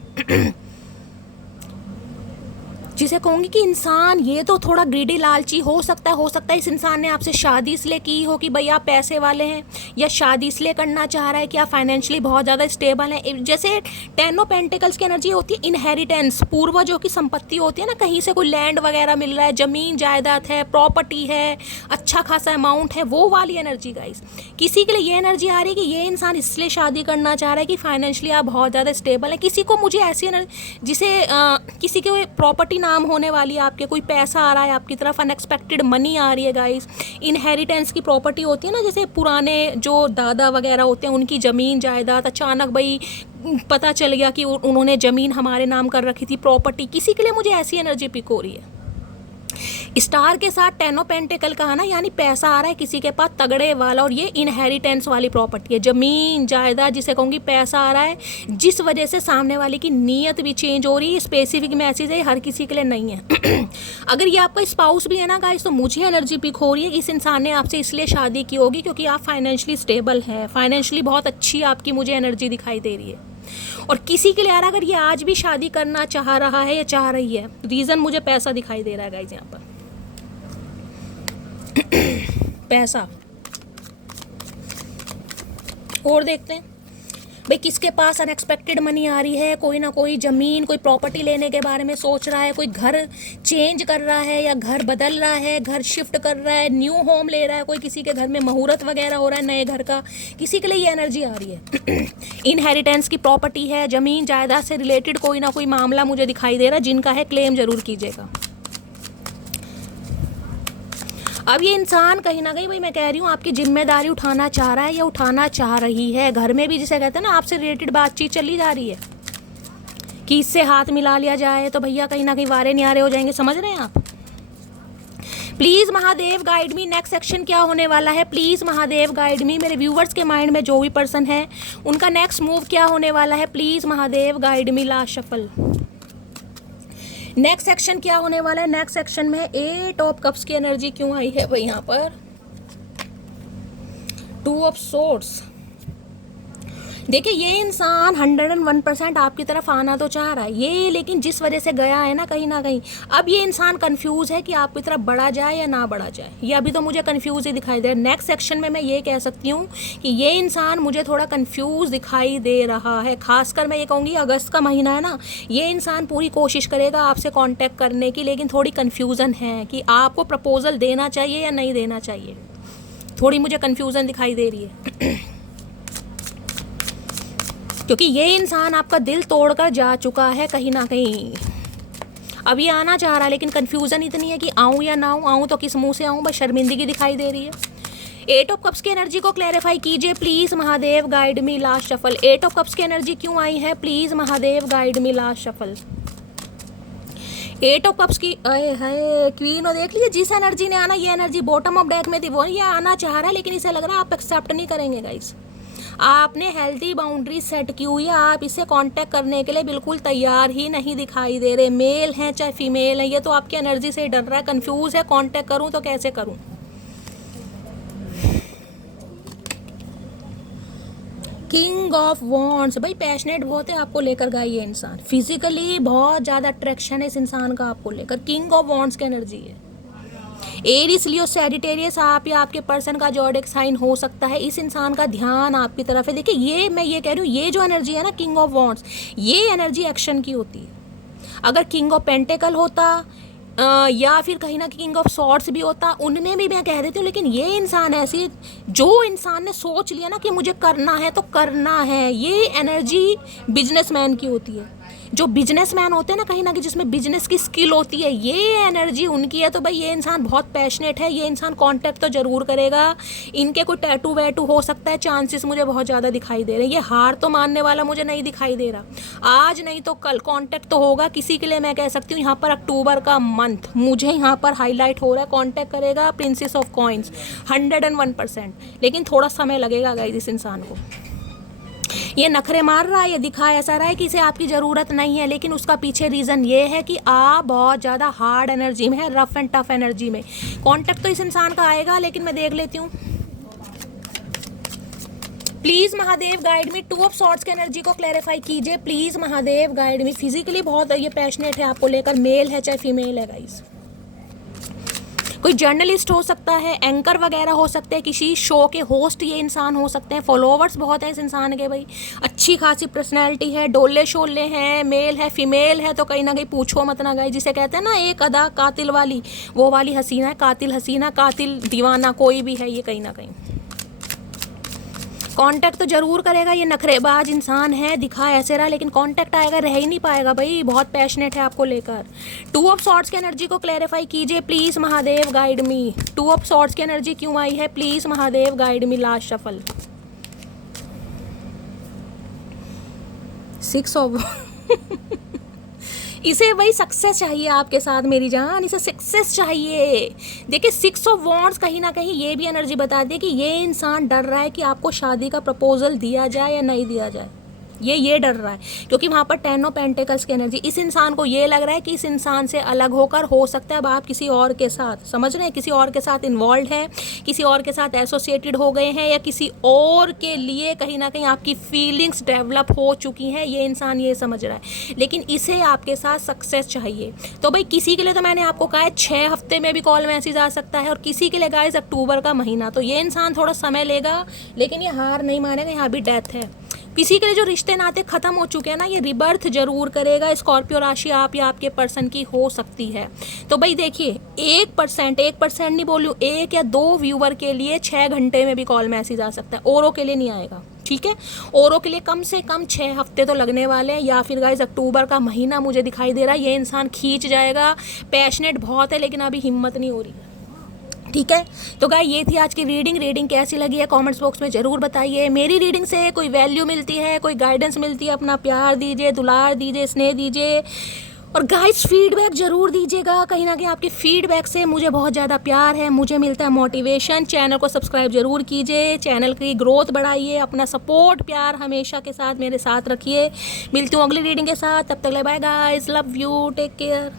जिसे कहूँगी कि इंसान ये तो थोड़ा ग्रीडी लालची हो सकता है इस इंसान ने आपसे शादी इसलिए की हो कि भाई आप पैसे वाले हैं, या शादी इसलिए करना चाह रहा है कि आप फाइनेंशियली बहुत ज़्यादा स्टेबल हैं। जैसे टेन ऑफ पेंटिकल्स की एनर्जी होती है इनहेरिटेंस, पूर्वजों की संपत्ति होती है ना, कहीं से कोई लैंड वगैरह मिल रहा है, ज़मीन जायदाद है, प्रॉपर्टी है, अच्छा खासा अमाउंट है, वो वाली एनर्जी गाइस। किसी के लिए ये एनर्जी आ रही है कि ये इंसान इसलिए शादी करना चाह रहा है कि फाइनेंशियली आप बहुत ज़्यादा स्टेबल हैं। किसी को मुझे ऐसी एनर्जी जिसे किसी के प्रॉपर्टी नाम होने वाली है, आपके कोई पैसा आ रहा है आपकी तरफ, अनएक्सपेक्टेड मनी आ रही है गाइस। इनहेरिटेंस की प्रॉपर्टी होती है ना, जैसे पुराने जो दादा वगैरह होते हैं उनकी ज़मीन जायदाद, अचानक भाई पता चल गया कि उन्होंने ज़मीन हमारे नाम कर रखी थी, प्रॉपर्टी। किसी के लिए मुझे ऐसी एनर्जी पिक हो रही है। स्टार के साथ टेन ऑफ पेंटिकल का है ना, यानी पैसा आ रहा है किसी के पास तगड़े वाला, और ये इनहेरिटेंस वाली प्रॉपर्टी है, ज़मीन जायदाद जिसे कहूँगी, पैसा आ रहा है, जिस वजह से सामने वाले की नीयत भी चेंज हो रही है। स्पेसिफिक मैसेज है, हर किसी के लिए नहीं है। अगर ये आपका स्पाउस भी है ना गाइस, तो मुझे एनर्जी पिक हो रही है इस इंसान ने आपसे इसलिए शादी की होगी क्योंकि आप फाइनेंशियली स्टेबल है, फाइनेंशियली बहुत अच्छी आपकी मुझे एनर्जी दिखाई दे रही है। और किसी के लिए यार अगर ये आज भी शादी करना चाह रहा है या चाह रही है, रीज़न मुझे पैसा दिखाई दे रहा है गाइस यहाँ पर। पैसा और देखते हैं भाई किसके पास अनएक्सपेक्टेड मनी आ रही है। कोई ना कोई ज़मीन, कोई प्रॉपर्टी लेने के बारे में सोच रहा है, कोई घर चेंज कर रहा है या घर बदल रहा है, घर शिफ्ट कर रहा है, न्यू होम ले रहा है, कोई किसी के घर में मुहूर्त वगैरह हो रहा है नए घर का। किसी के लिए ये एनर्जी आ रही है। इनहेरिटेंस की प्रॉपर्टी है, ज़मीन जायदाद से रिलेटेड कोई ना कोई मामला मुझे दिखाई दे रहा है, जिनका है क्लेम ज़रूर कीजिएगा। अब ये इंसान कहीं ना कहीं भाई मैं कह रही हूँ आपकी जिम्मेदारी उठाना चाह रहा है या उठाना चाह रही है। घर में भी जिसे कहते हैं ना आपसे रिलेटेड बातचीत चली जा रही है कि इससे हाथ मिला लिया जाए, तो भैया कहीं ना कहीं वारे न्यारे हो जाएंगे। समझ रहे हैं आप? Please Mahadev guide me, next section क्या होने वाला है? प्लीज़ महादेव गाइड मी, मेरे व्यूवर्स के माइंड में जो भी पर्सन है उनका नेक्स्ट मूव क्या होने वाला है? Please Mahadev guide me. Last shuffle, next section क्या होने वाला है? नेक्स्ट सेक्शन में 8 ऑफ कप्स की एनर्जी क्यों आई है भाई यहाँ पर? 2 ऑफ सोर्ड्स। देखिए ये इंसान 101% आपकी तरफ आना तो चाह रहा है ये, लेकिन जिस वजह से गया है ना कहीं अब ये इंसान कंफ्यूज है कि आपकी तरफ बढ़ा जाए या ना बढ़ा जाए। ये अभी तो मुझे कंफ्यूज ही दिखाई दे रहा है। नेक्स्ट सेक्शन में मैं ये कह सकती हूँ कि ये इंसान मुझे थोड़ा कंफ्यूज दिखाई दे रहा है। खासकर मैं ये कहूँगी अगस्त का महीना है ना, ये इंसान पूरी कोशिश करेगा आपसे कॉन्टैक्ट करने की, लेकिन थोड़ी कन्फ्यूज़न है कि आपको प्रपोजल देना चाहिए या नहीं देना चाहिए। थोड़ी मुझे कन्फ्यूज़न दिखाई दे रही है क्योंकि ये इंसान आपका दिल तोड़कर जा चुका है कहीं ना कहीं। अब ये आना चाह रहा है, लेकिन कन्फ्यूज़न इतनी है कि आऊँ या ना आऊँ, आऊँ तो किस मुंह से आऊँ, बस शर्मिंदगी दिखाई दे रही है। 8 ऑफ कप्स की एनर्जी को क्लैरिफाई कीजिए please Mahadev guide me. Last shuffle, 8 of cups की एनर्जी क्यों आई है? Please Mahadev guide me. Last shuffle, 8 of cups की है क्वीन। और देख लीजिए जिस एनर्जी ने आना, ये एनर्जी बॉटम ऑफ डेक में थी, वो ये आना चाह रहा है, लेकिन इसे लग रहा है आप एक्सेप्ट नहीं करेंगे गाइस। आपने हेल्थी बाउंड्री सेट की हुई है, आप इसे कांटेक्ट करने के लिए बिल्कुल तैयार ही नहीं दिखाई दे रहे। मेल हैं चाहे फीमेल हैं, ये तो आपकी एनर्जी से डर रहा है, कंफ्यूज है, कांटेक्ट करूं तो कैसे करूं। किंग ऑफ वॉन्ड्स, भाई पैशनेट बहुत है आपको लेकर गाई ये इंसान, फिजिकली बहुत ज़्यादा अट्रैक्शन है इस इंसान का आपको लेकर। किंग ऑफ वॉन्ड्स की एनर्जी है। एरिस, लियो, सैजिटेरियस आप या आपके पर्सन का ज़ोडिएक साइन हो सकता है। इस इंसान का ध्यान आपकी तरफ है। देखिए ये मैं ये कह रही हूँ, ये जो एनर्जी है ना किंग ऑफ वॉन्ड्स, ये एनर्जी एक्शन की होती है। अगर किंग ऑफ पेंटेकल होता या फिर कहीं ना किंग ऑफ सॉर्ड्स भी होता, उनमें भी मैं कह देती हूँ। लेकिन ये इंसान ऐसी, जो इंसान ने सोच लिया ना कि मुझे करना है तो करना है, ये एनर्जी बिजनेसमैन की होती है। जो बिजनेसमैन होते हैं ना कहीं ना कहीं, जिसमें बिजनेस की स्किल होती है, ये एनर्जी उनकी है। तो भाई ये इंसान बहुत पैशनेट है, ये इंसान कांटेक्ट तो ज़रूर करेगा। इनके कोई टैटू वैटू हो सकता है, चांसेस मुझे बहुत ज़्यादा दिखाई दे रहे हैं। ये हार तो मानने वाला मुझे नहीं दिखाई दे रहा। आज नहीं तो कल कांटेक्ट तो होगा किसी के लिए। मैं कह सकती हूँ यहाँ पर अक्टूबर का मंथ मुझे यहाँ पर हाईलाइट हो रहा है, कांटेक्ट करेगा प्रिंसेस ऑफ कॉइन्स 101%। लेकिन थोड़ा समय लगेगा गाइस इस इंसान को। ये नखरे मार रहा है, ये दिखा ऐसा रहा है कि इसे आपकी ज़रूरत नहीं है, लेकिन उसका पीछे रीज़न ये है कि आप बहुत ज़्यादा हार्ड एनर्जी में है, रफ एंड टफ एनर्जी में। कांटेक्ट तो इस इंसान का आएगा, लेकिन मैं देख लेती हूँ। Please Mahadev guide me, 2 of swords की एनर्जी को क्लैरिफाई कीजिए please Mahadev guide me. Physically बहुत ये पैशनेट है आपको लेकर, मेल है चाहे फीमेल है गाइस। कोई जर्नलिस्ट हो सकता है, एंकर वगैरह हो सकते हैं, किसी शो के होस्ट ये इंसान हो सकते हैं। फॉलोवर्स बहुत हैं इस इंसान के भाई, अच्छी खासी पर्सनैलिटी है, डोले शोले हैं, मेल है फीमेल है तो कहीं ना कहीं पूछो मत ना गाइस। जिसे कहते हैं ना एक अदा कातिल वाली, वो वाली हसीना है। कातिल हसीना, कातिल दीवाना, कोई भी है ये कहीं ना कहीं। कांटेक्ट तो जरूर करेगा, ये नखरेबाज इंसान है, दिखा ऐसे रहा, लेकिन कांटेक्ट आएगा, रह ही नहीं पाएगा भाई, बहुत पैशनेट है आपको लेकर। 2 ऑफ सॉर्ड्स की एनर्जी को क्लैरिफाई कीजिए please Mahadev guide me. 2 of swords की एनर्जी क्यों आई है please Mahadev guide me. Last shuffle 6 of इसे वही सक्सेस चाहिए आपके साथ मेरी जान, इसे सक्सेस चाहिए। देखिए 6 ऑफ वॉन्ड्स कहीं ना कहीं ये भी एनर्जी बताती है कि ये इंसान डर रहा है कि आपको शादी का प्रपोजल दिया जाए या नहीं दिया जाए। ये डर रहा है क्योंकि वहाँ पर 10 ऑफ पेंटिकल्स की एनर्जी। इस इंसान को ये लग रहा है कि इस इंसान से अलग होकर हो सकता है अब आप किसी और के साथ, समझ रहे हैं, किसी और के साथ इन्वॉल्व है, किसी और के साथ एसोसिएटेड हो गए हैं, या किसी और के लिए कहीं ना कहीं आपकी फीलिंग्स डेवलप हो चुकी हैं। ये इंसान ये समझ रहा है, लेकिन इसे आपके साथ सक्सेस चाहिए। तो भाई किसी के लिए तो मैंने आपको कहा है 6 हफ्ते में भी कॉल मैसेज आ सकता है, और किसी के लिए गाइस अक्टूबर का महीना। तो ये इंसान थोड़ा समय लेगा, लेकिन ये हार नहीं मानेगा, यहाँ भी डेथ है। किसी के लिए जो रिश्ते नाते ख़त्म हो चुके हैं ना, ये रिबर्थ जरूर करेगा। स्कॉर्पियो राशि आप या आपके पर्सन की हो सकती है। तो भाई देखिए 1% नहीं बोलूँ, 1 या 2 व्यूवर के लिए 6 घंटे में भी कॉल मैसेज आ सकता है, औरों के लिए नहीं आएगा। ठीक है, औरों के लिए कम से कम 6 हफ्ते तो लगने वाले हैं, या फिर गाइस अक्टूबर का महीना मुझे दिखाई दे रहा है। ये इंसान खींच जाएगा, पैशनेट बहुत है, लेकिन अभी हिम्मत नहीं हो रही है। ठीक है, तो गाइस ये थी आज की रीडिंग कैसी लगी है कमेंट्स बॉक्स में ज़रूर बताइए। मेरी रीडिंग से कोई वैल्यू मिलती है, कोई गाइडेंस मिलती है, अपना प्यार दीजिए, दुलार दीजिए, स्नेह दीजिए, और गाइस फीडबैक ज़रूर दीजिएगा। कहीं ना कहीं आपके फीडबैक से मुझे बहुत ज़्यादा प्यार है, मुझे मिलता है मोटिवेशन। चैनल को सब्सक्राइब ज़रूर कीजिए, चैनल की ग्रोथ बढ़ाइए, अपना सपोर्ट प्यार हमेशा के साथ मेरे साथ रखिए। मिलती हूँ अगली रीडिंग के साथ, तब तक ले bye guys, love you, take care.